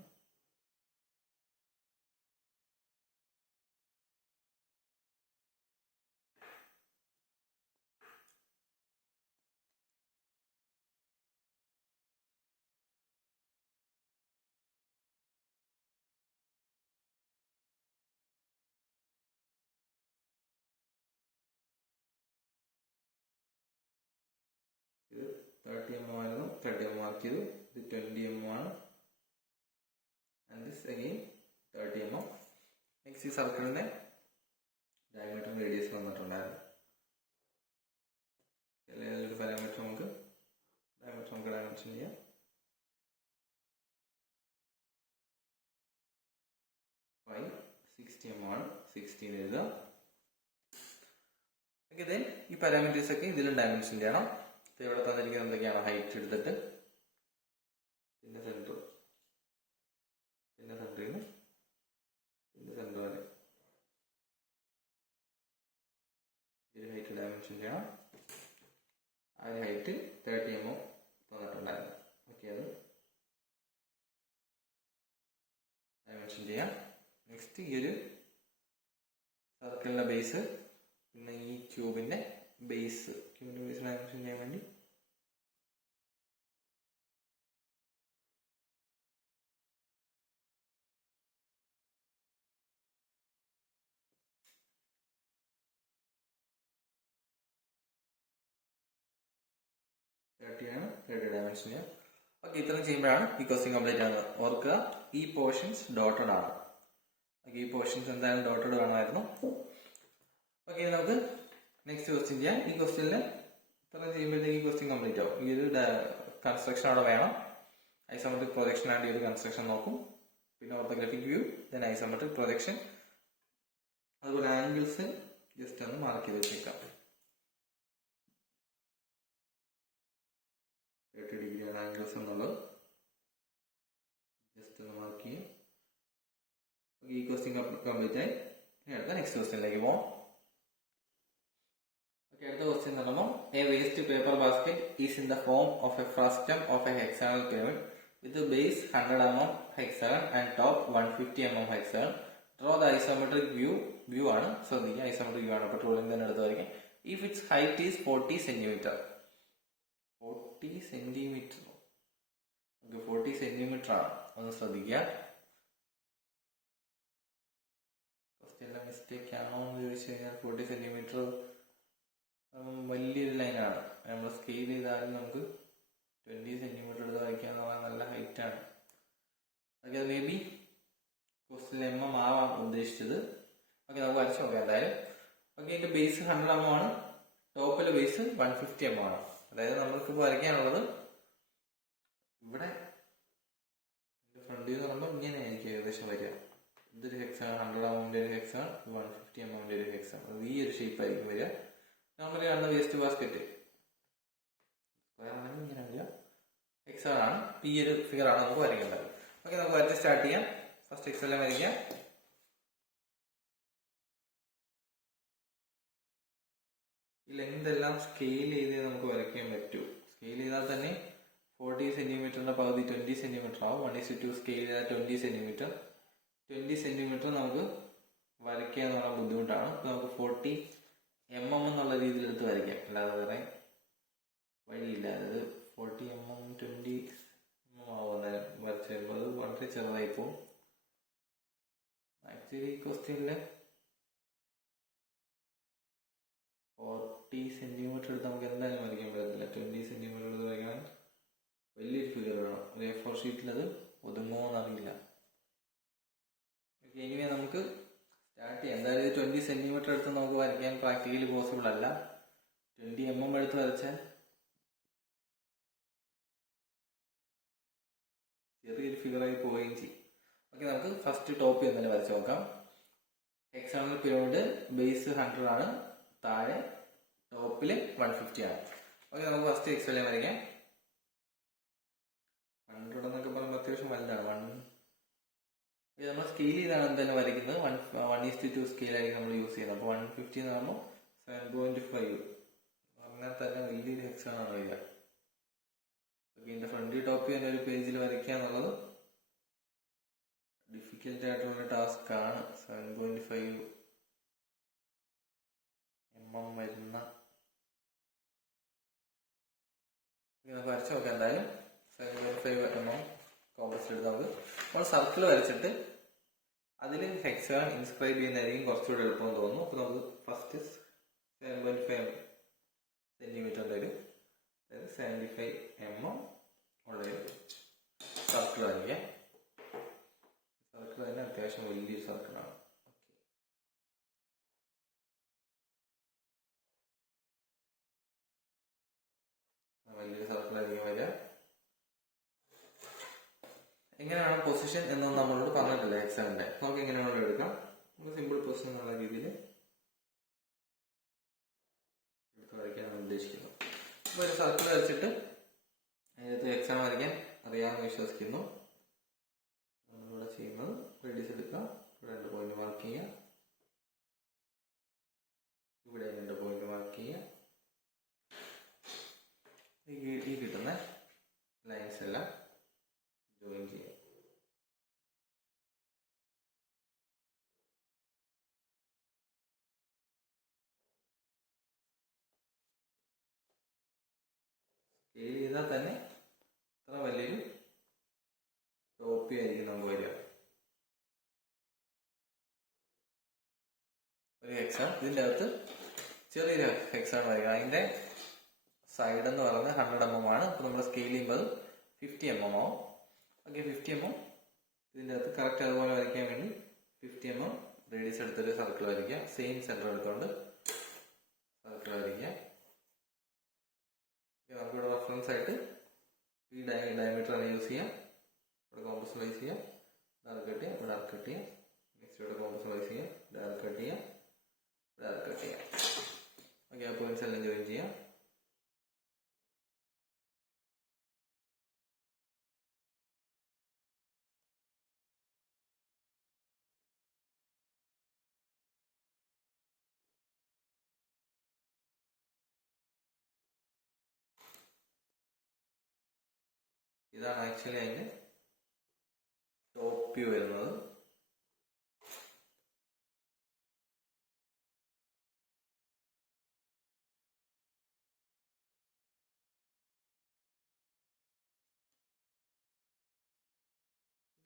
ഇത് 30 mm ആയിരുന്നു, 30 mm മാർക്ക് ചെയ്തു. ഇത് 20 mm ആണ്, and this again 30 mm. Next ഈ സർക്കിളിന്റെ ഡയമീറ്റർ റേഡിയസ് വന്നിട്ടുണ്ടായിരുന്നു. ഏതൊരു പാരാമീറ്റർ നമുക്ക് ഡയമെൻഷൻ ചെയ്യാം. Pi 60 mm ആണ്, 16 എഴുതുക. ഓക്കെ, ഈ പാരാമീറ്റേഴ്സ് ഒക്കെ ഇതിലും ഡയമെൻഷൻ ചെയ്യണം. ഇവിടെ തന്നിരിക്കുന്നത് എന്തൊക്കെയാണ്? ഹൈറ്റ് എടുത്തിട്ട് പിന്നെ സെന്റർ, പിന്നെ സെന്ററിൽ നിന്ന് പിന്നെ സെന്റർ വരെ ഒരു ഹൈറ്റ് ഡയമെൻഷൻ ചെയ്യണം. ആ ഒരു ഹൈറ്റ് 30 mm തന്നിട്ടുണ്ടായിരുന്നു. ഓക്കെ, അത് ഡയമെൻഷൻ ചെയ്യാം. നെക്സ്റ്റ് ഈ ഒരു സർക്കിളിന്റെ ബേസ്, പിന്നെ ഈ ക്യൂബിന്റെ ബേസ് ഡയമെൻഷൻ ചെയ്യാൻ വേണ്ടി ഡയമെൻഷൻ ചെയ്യാം. ഓക്കെ, ഇത്രയും ചെയ്യുമ്പോഴാണ് ഈ ക്വസ്റ്റ്യൻ കംപ്ലീറ്റ് ആകുന്നത്. ഓർക്കുക, ഈ പോർഷൻസ് ഡോട്ടഡ് ആണ്. ഓക്കെ, ഈ പോർഷൻസ് എന്തായാലും ഡോട്ടഡ് വേണമായിരുന്നു. ഓക്കെ, നമുക്ക് നെക്സ്റ്റ് ക്വസ്റ്റ്യൻ ചെയ്യാം. ഈ ക്വസ്റ്റ്യനിൽ ഇത്രയും ചെയ്യുമ്പോഴത്തേക്ക് ഈ ക്വസ്റ്റ്യൻ കംപ്ലീറ്റ് ആവും. ഈ ഒരു കൺസ്ട്രക്ഷൻ അവിടെ വേണം. ഐസോമെട്രിക് പ്രൊജക്ഷൻ ആൻഡ് ഈ ഒരു കൺസ്ട്രക്ഷൻ നോക്കും, പിന്നെ orthographic view, then isometric projection. അതുപോലെ ആംഗിൾസ് ജസ്റ്റ് ഒന്ന് മാർക്ക് ചെയ്ത് വെച്ചേക്കാം. 30 ഡിഗ്രിയാണ് ആംഗിൾസ് എന്നുള്ളത്, ജസ്റ്റ് ഒന്ന് മാർക്ക് ചെയ്യും. ഈ ക്വസ്റ്റ്യൻ കംപ്ലീറ്റ് ആയി. ഇനി അടുത്ത നെക്സ്റ്റ് ക്വസ്റ്റ്യനിലേക്ക് പോകാം. അടുത്ത ക്വസ്റ്റ്യൻ എന്ന് പറയുമ്പോൾ, A waste paper basket is in the form of A frustum of A hexagonal pyramid with base 100 mm hexagon and top 150 mm hexagon. Draw the isometric view ആണ്. ശ്രദ്ധിക്കുക, ഐസോമെട്രിക് വ്യൂ ആണ്. അപ്പോൾ ruling തന്നെ എടുത്ത് വരയ്ക്കാം. If it's height is 40 centimetre. 40 centimetre, okay, 40 centimetre ആണ്. ഒന്ന് ശ്രദ്ധിക്കുക. ക്വസ്റ്റ്യനിലെ മിസ്റ്റേക്ക് ആണോ എന്ന് ചോദിച്ചു കഴിഞ്ഞാൽ 40 സെന്റിമീറ്റർ വലിയൊരു ലൈനാണ്. നമ്മൾ സ്കെയിൽ ചെയ്താലും നമുക്ക് 20 സെന്റിമീറ്റർ എടുത്ത് വരയ്ക്കാന്ന് പറഞ്ഞാൽ നല്ല ഹൈറ്റ് ആണ്. ഓക്കെ, അത് മേ ബി ക്വസ്റ്റ്യൻ mm ആവാം ഉദ്ദേശിച്ചത്. ഓക്കെ, നമുക്ക് വരച്ചു നോക്കാം എന്തായാലും. ഓക്കെ, ഇതിന്റെ ബേസ് 100 mm ആണ്, ടോപ്പിലെ ബേസ് 150 mm ആണ്. അതായത് നമ്മൾക്ക് വരയ്ക്കാനുള്ളത് ഇവിടെ ഫ്രണ്ട് വ്യൂ എന്ന് പറയുമ്പോൾ ഇങ്ങനെ ആയിരിക്കും ഏകദേശം വരിക. ഇതൊരു ഹെക്സാൺ, 100 mm ഒരു ഹെക്സാൺ, 150 mm ഒരു ഹെക്സാൺ. ഈ ഒരു ഷേപ്പ് ആയിരിക്കും വരിക. നോർമലി കാണുന്ന വേസ്റ്റ് ബാസ്കറ്റ് സ്ക്വയർ ആണെങ്കിൽ ഇങ്ങനെ വരിക, ഹെക്സാൺ ആണ്. ഈ ഒരു ഫിഗർ ആണ് നമുക്ക് വരയ്ക്കേണ്ടത്. ഓക്കെ, നമുക്ക് വരച്ച് സ്റ്റാർട്ട് ചെയ്യാം. ഫസ്റ്റ് എക്സ് എല്ലാം വരയ്ക്കാം. ഈ ലെങ്ത് എല്ലാം സ്കെയിൽ ചെയ്തേ നമുക്ക് വരയ്ക്കാൻ പറ്റൂ. സ്കെയിൽ ചെയ്താൽ തന്നെ 40 സെന്റിമീറ്ററിന്റെ പകുതി 20 സെന്റിമീറ്റർ ആവും. 1:2 സ്കെയിൽ ചെയ്താൽ 20 സെന്റിമീറ്റർ. 20 സെന്റിമീറ്റർ നമുക്ക് വരയ്ക്കുക എന്നുള്ള ബുദ്ധിമുട്ടാണ്. നമുക്ക് 40 mm എന്നുള്ള രീതിയിൽ എടുത്ത് വരയ്ക്കാം, അല്ലാതെ വേറെ വഴിയില്ല. അതായത് 40 mm 20 mm ആവുന്നേരം വരച്ച് വരുമ്പോൾ അത് വളരെ ചെറുതായി പോകും. ആക്ച്വലി ക്വസ്റ്റ്യനില് 40 സെന്റിമീറ്റർ എടുത്ത് നമുക്ക് എന്തായാലും വരയ്ക്കാൻ പറ്റത്തില്ല. 20 സെന്റിമീറ്റർ എടുത്ത് വരയ്ക്കാൻ വലിയൊരു ഫിഗർ വേണം. ഒരു A4 ഷീറ്റിൽ അത് ഒതുങ്ങുമോ എന്നറിയില്ല. എനിവേ നമുക്ക് സ്റ്റാർട്ട് ചെയ്യാം. എന്തായാലും 20 സെന്റിമീറ്റർ എടുത്ത് നമുക്ക് വരയ്ക്കാൻ പ്രാക്ടിക്കലി പോസിബിൾ അല്ല. 20 mm എടുത്ത് വരച്ചാൽ ചെറിയൊരു ഫിഗറായി പോവുകയും ചെയ്യും. ഓക്കെ, നമുക്ക് ഫസ്റ്റ് ടോപ്പ് തന്നെ വരച്ച് നോക്കാം. ഹെക്സാഗണൽ പിരമിഡ് ബേസ് 100 ആണ്, താഴെ ടോപ്പിൽ 150 ആണ്. ഓക്കെ, നമുക്ക് ഫസ്റ്റ് എക്സ് വരയ്ക്കാം. 100 എന്നൊക്കെ പറയുമ്പോൾ അത്യാവശ്യം വലുതാണ്. നമ്മൾ സ്കെയിൽ ചെയ്താണ് എന്തായാലും വരയ്ക്കുന്നത്. 1:2 സ്കെയിലായിരിക്കും നമ്മൾ യൂസ് ചെയ്യുന്നത്. അപ്പോൾ 150 എന്ന് പറയുമ്പോൾ 7.5 പറഞ്ഞാൽ തന്നെ വലിയൊരു ഹെക്സാണ് വരിക. ഇതിന്റെ ഫ്രണ്ട് ടോപ്പ് തന്നെ ഒരു പേജിൽ വരയ്ക്കുക എന്നുള്ളത് ഡിഫിക്കൽട്ട് ആയിട്ടുള്ള ടാസ്ക് ആണ്. 7.5 mm വരുന്ന വരച്ച് നോക്കാം. എന്തായാലും 7.5 mm കോമ്പസ് എടുത്ത് നമുക്ക് നമ്മൾ സർക്കിൾ വരച്ചിട്ട് അതിൽ ഹെക്സാൺ ഇൻസ്ക്രൈബ് ചെയ്യുന്നതായിരിക്കും കുറച്ചുകൂടെ എളുപ്പം തോന്നുന്നു. അപ്പോൾ നമുക്ക് ഫസ്റ്റ് 7.5 സെന്റിമീറ്ററിന്റെ ഒരു 75 mm ഉള്ള ഒരു സർക്കിൾ വരയ്ക്കാം. സർക്കിൾ തന്നെ അത്യാവശ്യം വലിയൊരു സർക്കിളാണ്. വലിയൊരു സർക്കിളായിരിക്കും വരിക. എങ്ങനെയാണ് പൊസിഷൻ എന്നൊന്നും നമ്മളോട് പറഞ്ഞിട്ടില്ല ഹെക്സാണിന്റെ. നമുക്ക് എങ്ങനെയാണല്ലോ എടുക്കാം. നമുക്ക് സിമ്പിൾ പൊസിഷൻ എന്നുള്ള രീതിയിൽ എടുത്ത് വരയ്ക്കാനാണ് ഉദ്ദേശിക്കുന്നത്. അപ്പോൾ ഒരു സർക്കിൾ വരച്ചിട്ട് അതിനകത്ത് ഹെക്സാൺ വരയ്ക്കാൻ അറിയാമെന്ന് വിശ്വസിക്കുന്നു. നമ്മളിവിടെ ചെയ്യുന്നത് റേഡിയസ് എടുക്കുക, 2 പോയിന്റ് മാർക്ക് ചെയ്യുക, ഇവിടെ 2 പോയിന്റ് മാർക്ക് ചെയ്യുക. ഈ കിട്ടുന്ന ലൈൻസ് എല്ലാം ജോയിൻ ചെയ്യുക. സ്കെയിൽ ചെയ്താൽ തന്നെ അത്ര വലിയൊരു ടോപ്പി ആയിരിക്കും നമുക്ക് വരിക. ഒരു ഹെക്സാൺ, ഇതിൻ്റെ അകത്ത് ചെറിയൊരു ഹെക്സാൺ വരിക. അതിൻ്റെ സൈഡ് എന്ന് പറയുന്നത് 100 mm ആണ്. അപ്പോൾ നമ്മൾ സ്കെയിൽ ചെയ്യുമ്പോൾ 50 mm ആവും. ഓക്കെ, 50 mm ഇതിൻ്റെ അകത്ത് കറക്റ്റ് അതുപോലെ വരയ്ക്കാൻ വേണ്ടി 50 mm റേഡിയസ് എടുത്തൊരു സർക്കിൾ വരയ്ക്കുക. സെയിം സെൻറ്റർ എടുത്തുകൊണ്ട് സർക്കിൾ വരയ്ക്കുക. നമുക്കിവിടെ റെഫറൻസ് ആയിട്ട് ഈ ഡയമീറ്റർ ആണ് യൂസ് ചെയ്യാം. ഇവിടെ കോമ്പസ് വൈസ് ചെയ്യാം, ഡാർക്ക് കട്ട് ചെയ്യാം, ഇവിടെ ഡാർക്ക് കട്ട് ചെയ്യാം. നെക്സ്റ്റ് ഇവിടെ കോമ്പസ് വൈസ് ചെയ്യാം, ഡാർക്ക് കട്ട് ചെയ്യാം, ഡാർക്ക് കട്ട് ചെയ്യാം. ഓക്കെ, ആ പോയിന്റ്സ് എല്ലാം ജോയിൻ ചെയ്യാം. ഇതാണ് ആക്ച്വലി അതിന്റെ ടോപ്പ് വ്യൂ വരുന്നത്.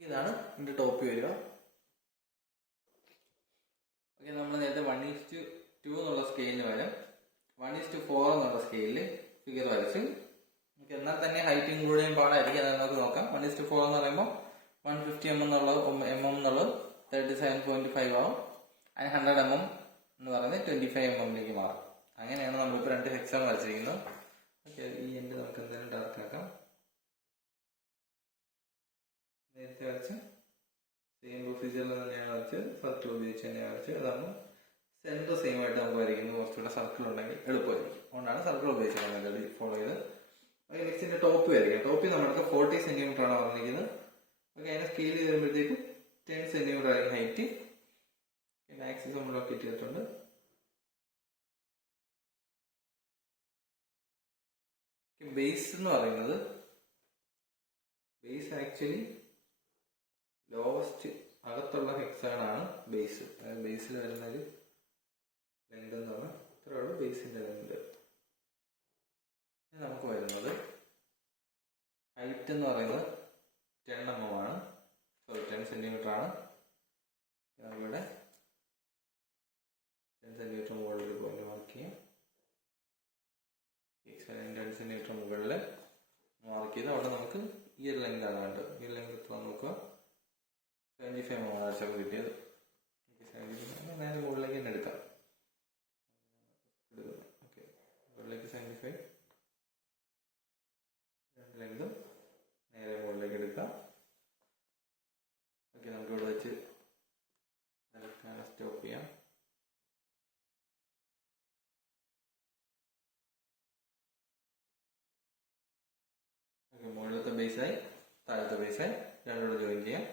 ഇതാണ് ഇതിന്റെ ടോപ്പ് വരിക. ഓക്കെ, നമ്മൾ നേരത്തെ 1:2 എന്നുള്ള സ്കെയിലിന് പകരം 1:4 എന്നുള്ള സ്കെയിലിൽ ഫിഗർ വരച്ച്. എന്നാൽ തന്നെ ഹൈറ്റ് ഇൻക്ലൂഡ് ചെയ്യാൻ പാടായിരിക്കും. അത് നമുക്ക് നോക്കാം. 1:4 എന്ന് പറയുമ്പോൾ 150 mm എന്നുള്ളത് 37.5 ആവും. അതിന് 100 mm എന്ന് പറയുന്നത് 25 mm മാറും. അങ്ങനെയാണ് നമ്മളിപ്പോൾ 2 ഹെക്സാൺ വരച്ചിരിക്കുന്നത്. ഓക്കെ, ഈ എൻഡ് നമുക്ക് എന്തായാലും ഡാർക്ക് ആക്കാം. നേരത്തെ വരച്ച് സെയിം പ്രൊസീജിയറിൽ തന്നെയാണ് വരച്ചത്. സർക്കിൾ ഉപയോഗിച്ച് തന്നെയാണ് വരച്ചത്. അതാണ് സെൻറ്റർ സെയിം ആയിട്ട് നമുക്ക് വരയ്ക്കുന്നത്. കുറച്ചുകൂടെ സർക്കിൾ ഉണ്ടെങ്കിൽ എളുപ്പമായിരിക്കും. അതുകൊണ്ടാണ് സർക്കിൾ ഉപയോഗിച്ചത് മെത്തേഡ് ഫോളോ ചെയ്ത്. നെക്സ്റ്റിന്റെ ടോപ്പ് വരയ്ക്കാം. ടോപ്പിൽ നമ്മൾക്ക് 40 cm ആണ് പറഞ്ഞിരിക്കുന്നത്. ഓക്കെ, അതിനെ സ്കെയിൽ ചെയ്ത് വരുമ്പോഴത്തേക്കും 10 cm ആയിരിക്കും ഹൈറ്റ്. ആക്സിസ് നമ്മൾ ഒക്കെ ഇട്ടിട്ടുണ്ട്. ബേസ് എന്ന് പറയുന്നത് ബേസ് ആക്ച്വലി ലോവസ്റ്റ് അകത്തുള്ള ഹെക്സാൺ ആണ് ബേസ്. അതായത് ബേസിൽ വരുന്ന ഒരു ലെങ്ത് എന്ന് പറഞ്ഞാൽ ഇത്രയുള്ള ബേസിന്റെ ലെങ്ത്. നമുക്ക് വരുന്നത് ഹൈറ്റ് എന്ന് പറയുന്നത് 10 mm ആണ്. സോറി 10 cm ആണ്. ഇവിടെ 10 cm മുകളിൽ പോയിന്റ് മാർക്ക് ചെയ്യാം. 10 cm മുകളിൽ മാർക്ക് ചെയ്ത് അവിടെ നമുക്ക് ഈ ഒരു ലെങ്ത് ആണ് വേണ്ടത്. ഈ ലെങ്ത് എത്ര നോക്കുക, 75 mm ആണ് കിട്ടിയത്. നേരെ മുകളിലേക്ക് തന്നെ എടുക്കാം. ഓക്കെ, മുകളിലേക്ക് 75 ലെങ്തും നേരെ മുകളിലേക്ക് എടുക്കാം. ഓക്കെ, നമുക്ക് ഇവിടെ വെച്ച് സ്റ്റോപ്പ് ചെയ്യാം. ബേസായി, താഴത്തെ ബേസായി, രണ്ടോട് ജോയിൻ ചെയ്യാം.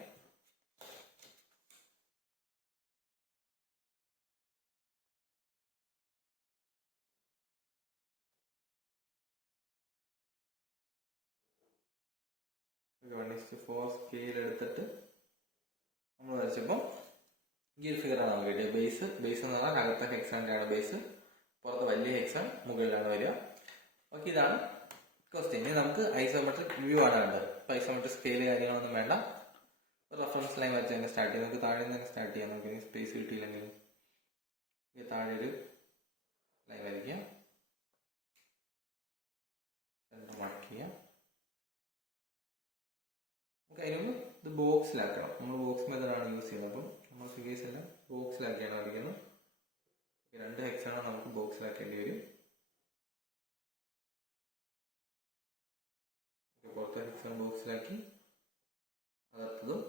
ഒരു 1:4 സ്കെയിൽ എടുത്തിട്ട് നമ്മൾ വരച്ചപ്പോൾ ഈ ഒരു ഫിഗറാണ് നമുക്ക് കിട്ടിയത്. ബേസ് എന്ന് പറഞ്ഞാൽ അകത്തെ ഹെക്സാൻ്റെ ആണ് ബേസ്, പുറത്ത് വലിയ ഹെക്സാൻ മുകളിലാണ് വരിക. ഓക്കെ, ഇതാണ് ക്വസ്റ്റ്യൻ. ഇനി നമുക്ക് ഐസോമെട്രിക് വ്യൂ ആണ് വേണ്ടത്. ഇപ്പോൾ ഐസോമെട്രിക് സ്കെയിൽ കാര്യങ്ങളൊന്നും വേണ്ട, റെഫറൻസ് ലൈൻ വരച്ച് തന്നെ സ്റ്റാർട്ട് ചെയ്യാം. നമുക്ക് താഴെ നിന്ന് സ്റ്റാർട്ട് ചെയ്യാം. നമുക്ക് ഇനി സ്പേസ് കിട്ടിയില്ലെങ്കിലും താഴെ ഒരു ലൈൻ വരയ്ക്കാം, സെൻറ്റർ മാർക്ക് ചെയ്യാം. നമുക്ക് അതിന് മുമ്പ് ഇത് ബോക്സിലാക്കണം. നമ്മൾ ബോക്സ് മെത്തേഡാണ് യൂസ് ചെയ്യുന്നത്. അപ്പം നമ്മൾ ഫിഗേഴ്സ് എല്ലാം ബോക്സിലാക്കിയാണ് വരയ്ക്കുന്നത്. 2 ഹെക്സാണ് നമുക്ക് ബോക്സിലാക്കേണ്ടി വരും. പുറത്തെ ഹെക്സാൺ ബോക്സിലാക്കി, അകത്തതും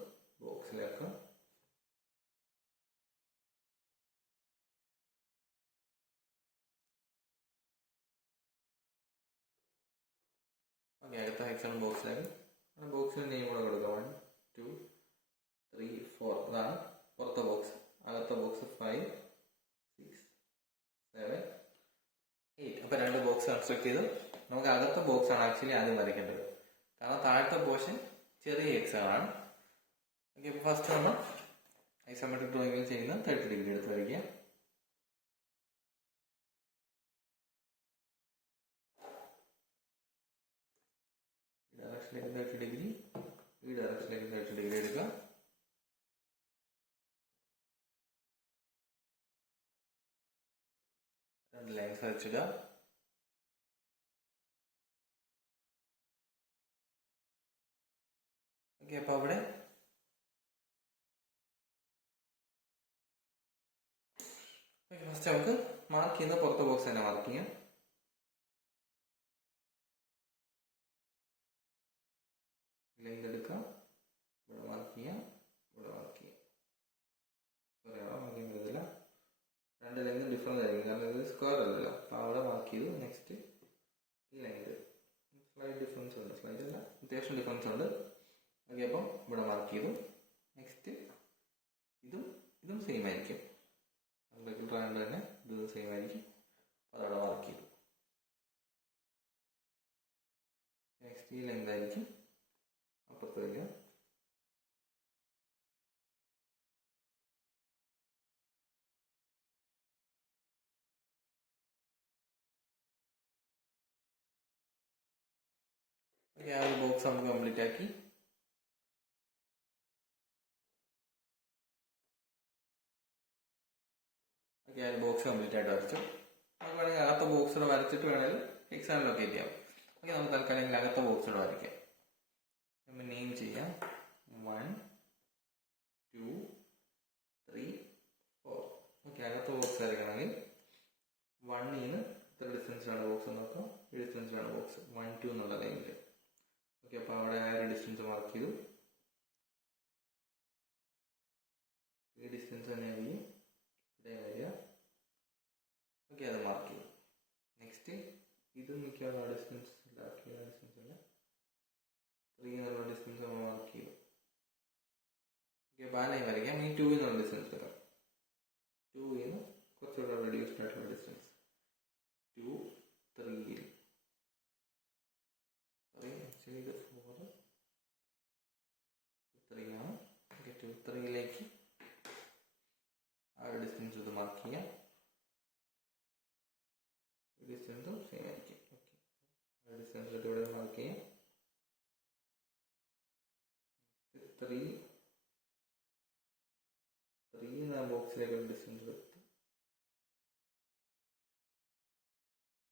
ബോക്സിലാക്കാം. ഓക്കെ, അകത്ത ഹെക്സാൺ ബോക്സിലാക്കി. ബോക്സിന് നെയിം കൂടെ കൊടുക്കാം. 1 2 3 4. അതാണ് പുറത്തെ ബോക്സ്. അകത്ത ബോക്സ് 5 6 7 8. അപ്പോൾ 2 ബോക്സ് കൺസ്ട്രക്ട് ചെയ്തു. നമുക്ക് അകത്ത ബോക്സ് ആണ് ആക്ച്വലി ആദ്യം വരയ്ക്കേണ്ടത്, കാരണം താഴത്തെ പോർഷൻ ചെറിയ ഹെക്സാൺ ആണ്. ഓക്കെ, അപ്പോൾ ഫസ്റ്റ് നമ്മൾ ഐസോമെട്രിക് ഡ്രോയിങ്ങിൽ ചെയ്യുന്ന 30 ഡിഗ്രി എടുത്ത് വരയ്ക്കുക. ഡയറക്ഷനിലേക്ക് 30 ഡിഗ്രി, ഈ ഡയറക്ഷനിലേക്ക് 30 ഡിഗ്രി എടുക്കുക. രണ്ട് ലൈൻസ് വരച്ചിടുക. ഓക്കെ, അപ്പോൾ അവിടെ ഫസ്റ്റ് നമുക്ക് മാർക്ക് ചെയ്യുന്ന പുറത്തെ ബോക്സ് തന്നെ മാർക്ക് ചെയ്യാം. ലൈൻ എടുക്കാം, ഇവിടെ മാർക്ക് ചെയ്യാം, ഇവിടെ മാർക്ക് ചെയ്യാം. മാർക്ക് ചെയ്യുന്നില്ല, 2 ലൈൻ ഡിഫറൻസ് ആയിരിക്കും, കാരണം ഇത് സ്ക്വയർ അല്ലല്ലോ. അപ്പോൾ അവിടെ മാർക്ക് ചെയ്തു. നെക്സ്റ്റ് ഈ ലൈൻ സ്ലൈഡ് ഡിഫറൻസ് ഉണ്ട്, സ്ലൈഡ് അല്ല, അത്യാവശ്യം ഡിഫറൻസ് ഉണ്ട്. ഓക്കെ, അപ്പം ഇവിടെ മാർക്ക് ചെയ്തു. നെക്സ്റ്റ് ഇതും സെയിം ആയിരിക്കും, ട്രയാങ്കിൾ തന്നെ ഇതും സെയിം ആയിരിക്കും. അപ്പോൾ അതവിടെ മാർക്ക് ചെയ്തു. നെക്സ്റ്റ് ഈ ലെങ്ത് ആയിരിക്കും അപ്പുറത്ത് വരിക. ഓക്കെ, ആ ഒരു ബോക്സ് നമുക്ക് കംപ്ലീറ്റ് ആക്കി. ഓക്കെ, ആ ബോക്സ് കംപ്ലീറ്റ് ആയിട്ട് വരച്ചു. നമുക്ക് വേണമെങ്കിൽ അകത്ത ബോക്സിൽ വരച്ചിട്ട് വേണമെങ്കിൽ എക്സാമിൽ ലൊക്കേറ്റ് ചെയ്യാം. ഓക്കെ, നമുക്ക് തൽക്കാലം അകത്ത ബോക്സിൽ വരയ്ക്കാം. നമ്മൾ നെയിം ചെയ്യാം 1 2 3 4. ഓക്കെ, അകത്ത ബോക്സ് വരയ്ക്കണമെങ്കിൽ 1 എത്ര ഡിസ്റ്റൻസിലാണ് ബോക്സ് നോക്കാം. ഈ ഡിസ്റ്റൻസിലാണ് ബോക്സ് 1 2 എന്നുള്ള ലൈനിൽ. ഓക്കെ, അപ്പോൾ അവിടെ ആ ഒരു ഡിസ്റ്റൻസ് മാർക്ക് ചെയ്തു. ഈ ഡിസ്റ്റൻസ് തന്നെയായിരിക്കും ഇവിടെ വരിക. ഓക്കെ, അത് മാർക്ക് ചെയ്തു. നെക്സ്റ്റ് ഇത് മിക്കവാറും ആ ഡിസ്റ്റൻസ് ഡിസ്റ്റൻസ് അല്ല, 3 എന്നുള്ള ഡിസ്റ്റൻസ് നമ്മൾ മാർക്ക് ചെയ്തു. ഓക്കെ, അപ്പോൾ ആ ലൈൻ വരയ്ക്കാം. ഈ 2 എന്നുള്ള ഡിസ്റ്റൻസ് വരാം. 2 കുറച്ചുകൂടെ റെഡ്യൂസ്ഡ് ആയിട്ടുള്ള ഡിസ്റ്റൻസ് 2 3 ആക്ച്വലി ഇത് 4 3 ആണ്. ഓക്കെ, 2 3ലേക്ക് ആ ഒരു ഡിസ്റ്റൻസ് ഇത് മാർക്ക് ചെയ്യാം. ഡിസ്റ്റൻസും സെയിം ആയിരിക്കും. ഓക്കെ, ആ ഡിസ്റ്റൻസ് ഇവിടെ മാർക്ക് ചെയ്യാം. 3 എന്ന ബോക്സിലേക്ക് ഒരു ഡിസ്റ്റൻസ് എടുത്ത്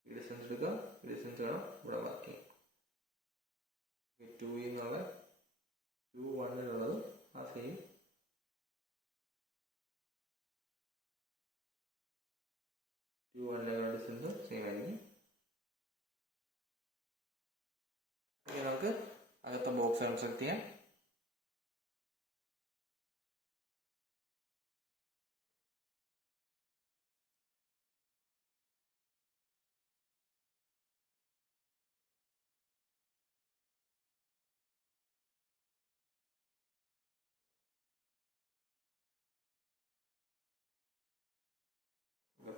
ഈ ഡിസ്റ്റൻസ് എടുക്കുക. ഈ ഡിസ്റ്റൻസ് വേണം ഇവിടെ മാർക്ക് ചെയ്യാം. 2 എന്നുള്ള 2 1 ആ സെയിം 2 1 ഡിസ്റ്റൻസും സെയിം ആയിരിക്കും. നമുക്ക് അകത്ത ബോക്സ് കൺസ്ട്രക്ട് ചെയ്യാം.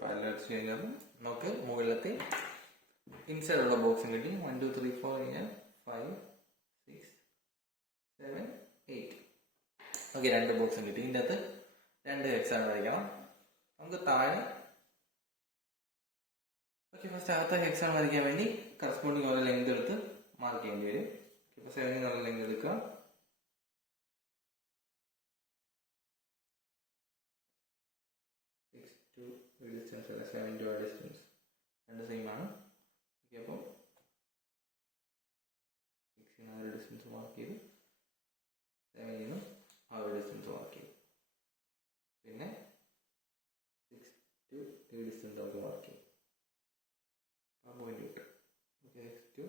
പാരലൽ കഴിഞ്ഞാൽ നമുക്ക് മുകളിലത്തെ ഇൻസൈഡുള്ള ബോക്സും കിട്ടി. 1 2 3 4 കഴിഞ്ഞാൽ 5 6 7 8. ഓക്കെ, 2 ബോക്സും കിട്ടി. ഇതിൻ്റെ അകത്ത് 2 ഹെക്സാഗൺ വരയ്ക്കണം. നമുക്ക് താഴെ ഓക്കെ, ഫസ്റ്റ് അകത്തെ ഹെക്സാഗൺ വരയ്ക്കാൻ വേണ്ടി കറസ്പോണ്ടിങ് ഓരോ ലെങ്ത് എടുത്ത് മാർക്ക് ചെയ്യേണ്ടി വരും. ഇപ്പോൾ 7 എന്നുള്ള ലെങ്ത് എടുക്കുക. 6 to ഡിസ്റ്റൻസ് അല്ല, 7 to ഡിസ്റ്റൻസ് രണ്ട് സെയിം ആണ്. ഓക്കെ, അപ്പോൾ 6 ആ ഒരു ഡിസ്റ്റൻസ് മാർക്ക് ചെയ്തു, 7 ആ ഒരു ഡിസ്റ്റൻസ് മാർക്ക് ചെയ്തു. പിന്നെ 6 to ഡിസ്റ്റൻസ് നമുക്ക് മാർക്ക് ചെയ്യും. ആ പോയിന്റ് കിട്ടും. ഓക്കെ, 6 to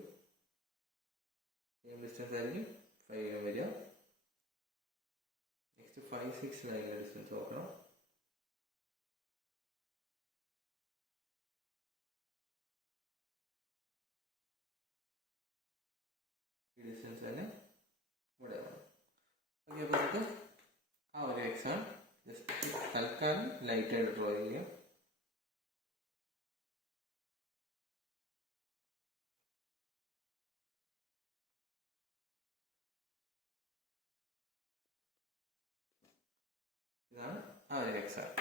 സെയിം ഡിസ്റ്റൻസ് ആയിരിക്കും 5 വരിക. നെക്സ്റ്റ് 5 6 9 ഡിസ്റ്റൻസ് നോക്കണം. ഈ ഡിസ്റ്റൻസ് തന്നെ ഇവിടെ വേണം. ഓക്കെ, അപ്പോൾ നമുക്ക് ആ ഒരു ഹെക്സാഗൺ ജസ്റ്റ് തൽക്കാലം ലൈറ്റായിട്ട് ഡ്രോ ചെയ്യാം. ഇതാണ് ആ ഒരു ഹെക്സാഗൺ.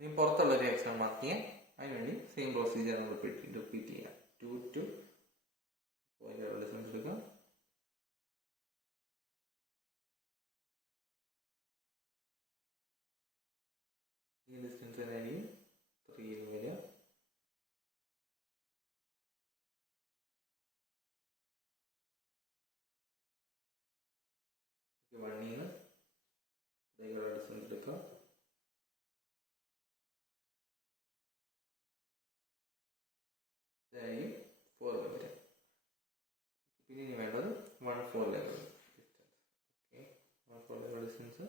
ഇനി പുറത്തുള്ളൊരു ഹെക്സാഗൺ മാർക്ക് ചെയ്യാം. അതിനുവേണ്ടി സെയിം പ്രൊസീജിയർ റിപ്പീറ്റ് ചെയ്യാം. 2 to പോയിന്റ് ഡിസ്റ്റൻസ് എടുക്കാം. ഈ ഡിസ്റ്റൻസ് തന്നെയാണെങ്കിൽ 3 വരിക. വണ്ണിന്ന് ഇതേക്കുള്ള ഡിസ്റ്റൻസ് എടുക്കുക. ഇതായിരിക്കും 4 വരിക. പിന്നെ ഇനി വേണ്ടത് 1 4 level distance. Okay, 1 4 level distance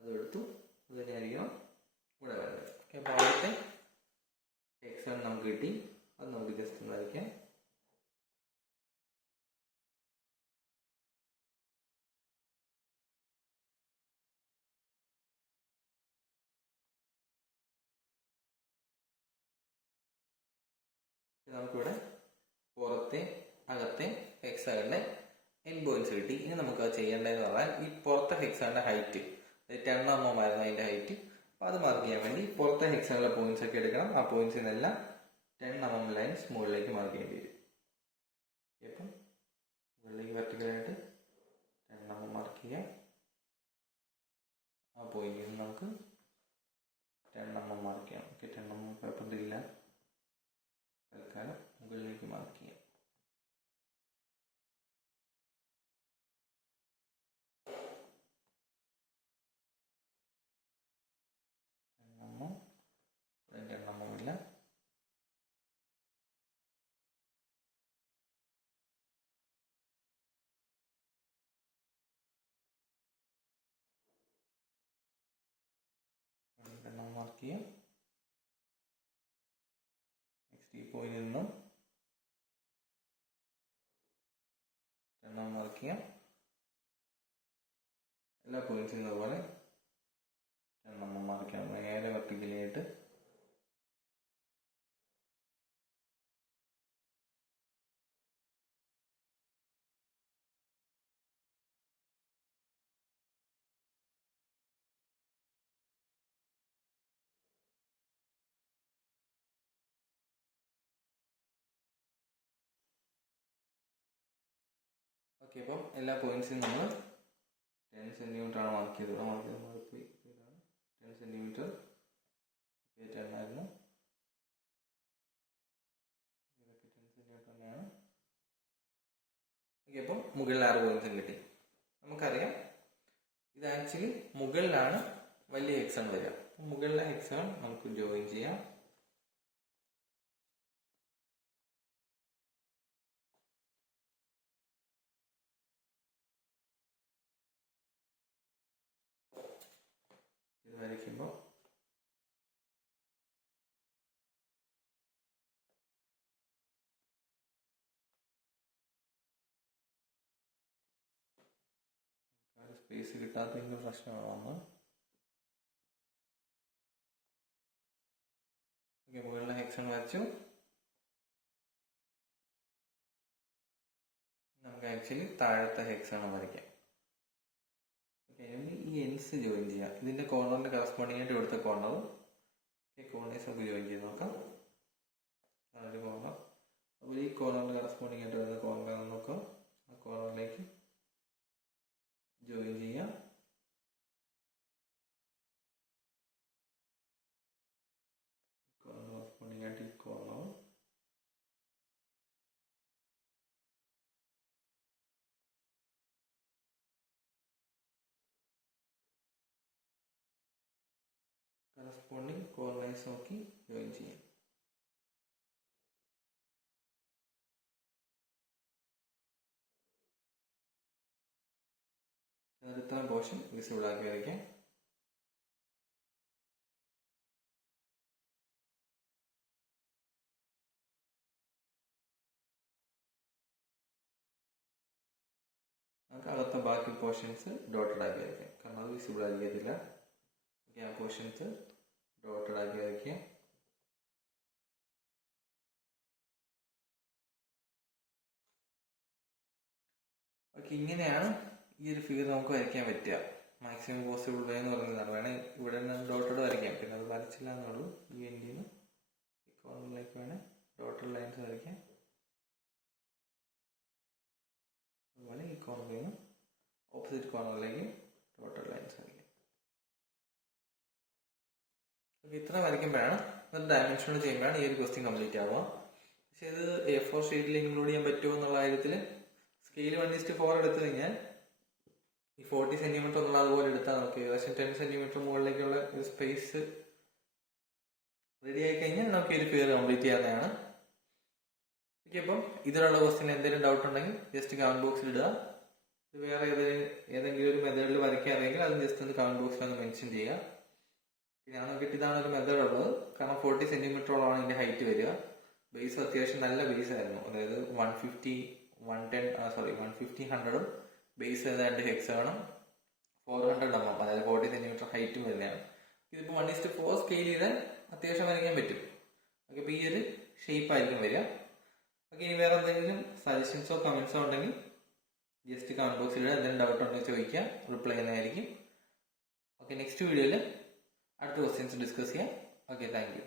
അതെടുത്തു. അത് തന്നെയായിരിക്കണം ഇവിടെ വേണ്ടത്. ഓക്കെ, അപ്പോൾ ആദ്യത്തെ ഹെക്സാഗൺ നമുക്ക് കിട്ടി. അത് നമുക്ക് ജസ്റ്റ് ഒന്ന് വരയ്ക്കാം. നമുക്കിവിടെ പുറത്തെ അകത്തെ ഹെക്സാഗണിന്റെ എൻ പോയിന്റ്സ് കിട്ടി. ഇനി നമുക്ക് അത് ചെയ്യേണ്ടതെന്ന് പറഞ്ഞാൽ ഈ പുറത്തെ ഹെക്സാഗണിന്റെ ഹൈറ്റ് 10 mm ആയിരുന്നു അതിന്റെ ഹൈറ്റ്. അപ്പോൾ അത് മാർക്ക് ചെയ്യാൻ വേണ്ടി പുറത്തെ ഹെക്സാഗണിലെ പോയിന്റ്സ് ഒക്കെ എടുക്കണം. ആ പോയിന്റ്സിൽ നിന്നെല്ലാം 10 mm ലൈൻസ് മുകളിലേക്ക് മാർക്ക് ചെയ്യേണ്ടി വരും. അപ്പം മുകളിലേക്ക് വെർട്ടിക്കലായിട്ട് 10 mm മാർക്ക് ചെയ്യാം. ആ പോയിന്റിൽ നിന്ന് നമുക്ക് 10 mm മാർക്ക് ചെയ്യാം. ഓക്കെ, 10 mm പേപ്പറിൽ ഇല്ല, തൽക്കാലം മുകളിലേക്ക് മാർക്ക് ചെയ്യാം. എണ്ണമില്ല. എണ്ണം മാർക്ക് ചെയ്യാം. നെക്സ്റ്റ് ഈ പോയിന്റിൽ നിന്നും എണ്ണം മാർക്ക് ചെയ്യാം. എല്ലാ പോയിന്റ്സിൽ നിന്ന് പോലെ എണ്ണം മാർക്ക് ചെയ്യാം. നേരെ വെർട്ടിക്കലായിട്ട് ഓക്കെ, അപ്പം എല്ലാ പോയിന്റ്സിനും നമ്മൾ 10 cm ആണ് മാർക്ക് ചെയ്തത്. മാറിപ്പോയി. ഇതാണ് 10 cm. 10 ആയിരുന്നു. ഇതൊക്കെ 10 cm തന്നെയാണ്. ഓക്കെ, അപ്പം മുകളിൽ 6 പോയിന്റ്സും കിട്ടി. നമുക്കറിയാം ഇത് ആക്ച്വലി മുകളിലാണ് വലിയ ഹെക്സാഗൺ വരിക. മുകളിലെ ഹെക്സാഗൺ നമുക്ക് ജോയിൻ ചെയ്യാം. ഇത് വരയ്ക്കുമ്പോൾ സ്പേസ് കിട്ടാത്തതിൻ്റെ പ്രശ്നമാണ്. ഓക്കെ, മുകളിലെ ഹെക്സൺ വരച്ചു. നമുക്ക് ആക്ച്വലി താഴത്തെ ഹെക്സൺ വരയ്ക്കാം. ഓക്കെ, ഈ എൻസ് ജോയിൻ ചെയ്യാം. ഇതിന്റെ കോർണറിന്റെ കറസ്പോണ്ടിങ് ആയിട്ട് ഇവിടുത്തെ കോർണറും കോർണേഴ്സ് നമുക്ക് ജോയിൻ ചെയ്ത് നോക്കാം. അതൊരു കോർണർ. അപ്പോൾ ഈ കോർണറിന് കറസ്പോണ്ടിങ് ആയിട്ട് വരുന്ന കോർണർ നോക്കാം. ആ കോർണറിലേക്ക് ജോയിൻ ചെയ്യാം. കറസ്പോണ്ടിങ് ആയിട്ട് ഈ കോർണർ കറസ്പോണ്ടിങ് കോർണേഴ്സ് നോക്കി ജോയിൻ ചെയ്യാം. ഇത്രയും പോർഷൻ വിസിബിൾ ആക്കി വരയ്ക്കാം. നമുക്ക് അകത്തെ ബാക്കി പോർഷൻസ് ഡോട്ടഡ് ആക്കി വരയ്ക്കാം, കാരണം അത് വിസിബിൾ ആയിരിക്കത്തില്ല. ആ പോർഷൻസ് ഡോട്ടഡ് ആക്കി വരയ്ക്കാം. ഓക്കെ, ഇങ്ങനെയാണ് ഈ ഒരു ഫിഗർ നമുക്ക് വരയ്ക്കാൻ പറ്റുക. മാക്സിമം പോസിബിൾ വേ എന്ന് പറയുന്നതാണ്. വേണേൽ ഇവിടെ നിന്ന് ഡോട്ടഡ് വരയ്ക്കാം, പിന്നെ അത് വരച്ചില്ല എന്നുള്ളൂ. ഈ എൻഡിൽ നിന്ന് ഈ കോർണറിലേക്ക് വേണേൽ ഡോട്ടഡ് ലൈൻസ് വരയ്ക്കാം. അതുപോലെ ഈ കോർണറിൽ നിന്ന് ഓപ്പോസിറ്റ് കോർണറിലേക്ക് ഡോട്ടഡ് ലൈൻസ് വരയ്ക്കാം. ഓക്കെ, ഇത്ര വരയ്ക്കുമ്പോഴാണ് ഡയമെൻഷനോട് ചെയ്യുമ്പോഴാണ് ഈ ഒരു ക്വസ്റ്റ്യൻ കംപ്ലീറ്റ് ആവുക. പക്ഷെ ഇത് A4 ഷീറ്റിൽ ഇൻക്ലൂഡ് ചെയ്യാൻ പറ്റുമോ എന്നുള്ള കാര്യത്തിൽ സ്കെയിൽ 1:4 എടുത്തു കഴിഞ്ഞാൽ ഈ 40 സെന്റിമീറ്റർ എന്നുള്ള അതുപോലെ എടുത്താൽ നമുക്ക് ഏകദേശം 10 സെന്റിമീറ്റർ മുകളിലേക്കുള്ള ഒരു സ്പേസ് റെഡി ആയി കഴിഞ്ഞാൽ നമുക്ക് ഈ ഒരു ഫിഗർ കംപ്ലീറ്റ് ചെയ്യാവുന്നതാണ്. ഓക്കെ, അപ്പം ഇതിലുള്ള ക്വസ്റ്റ്യൻ എന്തെങ്കിലും ഡൗട്ട് ഉണ്ടെങ്കിൽ ജസ്റ്റ് കമന്റ് ബോക്സിൽ ഇടുക. ഇത് വേറെ ഏതെങ്കിലും ഒരു മെത്തേഡിൽ വരയ്ക്കാൻ അറിയെങ്കിൽ അത് ജസ്റ്റ് ഒന്ന് കമന്റ് ബോക്സിൽ ഒന്ന് മെൻഷൻ ചെയ്യുക. ഞാൻ നോക്കിയിട്ട് ഇതാണ് ഒരു മെത്തേഡ് ഉള്ളത്, കാരണം 40 സെന്റിമീറ്ററോളാണ് ഇതിന്റെ ഹൈറ്റ് വരിക. ബേസ് അത്യാവശ്യം നല്ല ബേസ് ആയിരുന്നു, അതായത് 150, 100 ബേസ് വരുന്ന 2 ഹെക്സഗണും 400 mm, അതായത് 40 സെന്റിമീറ്റർ ഹൈറ്റും വരുന്നതാണ്. ഇതിപ്പോൾ 1:4 സ്കെയിൽ ചെയ്താൽ അത്യാവശ്യം വരയ്ക്കാൻ പറ്റും. ഓക്കെ, അപ്പോൾ ഈ ഒരു ഷേപ്പ് ആയിരിക്കും വരിക. ഓക്കെ, ഇനി വേറെ എന്തെങ്കിലും സജഷൻസോ കമന്റ്സോ ഉണ്ടെങ്കിൽ ജസ്റ്റ് കമന്റ് ബോക്സിൽ ഇടുക. എന്തെങ്കിലും ഡൗട്ട് ഉണ്ടെങ്കിൽ ചോദിക്കുക, റിപ്ലൈ ചെയ്യുന്നതായിരിക്കും. ഓക്കെ, നെക്സ്റ്റ് വീഡിയോയിൽ അടുത്ത ക്വസ്റ്റ്യൻസ് ഡിസ്കസ് ചെയ്യാം. Okay, thank you.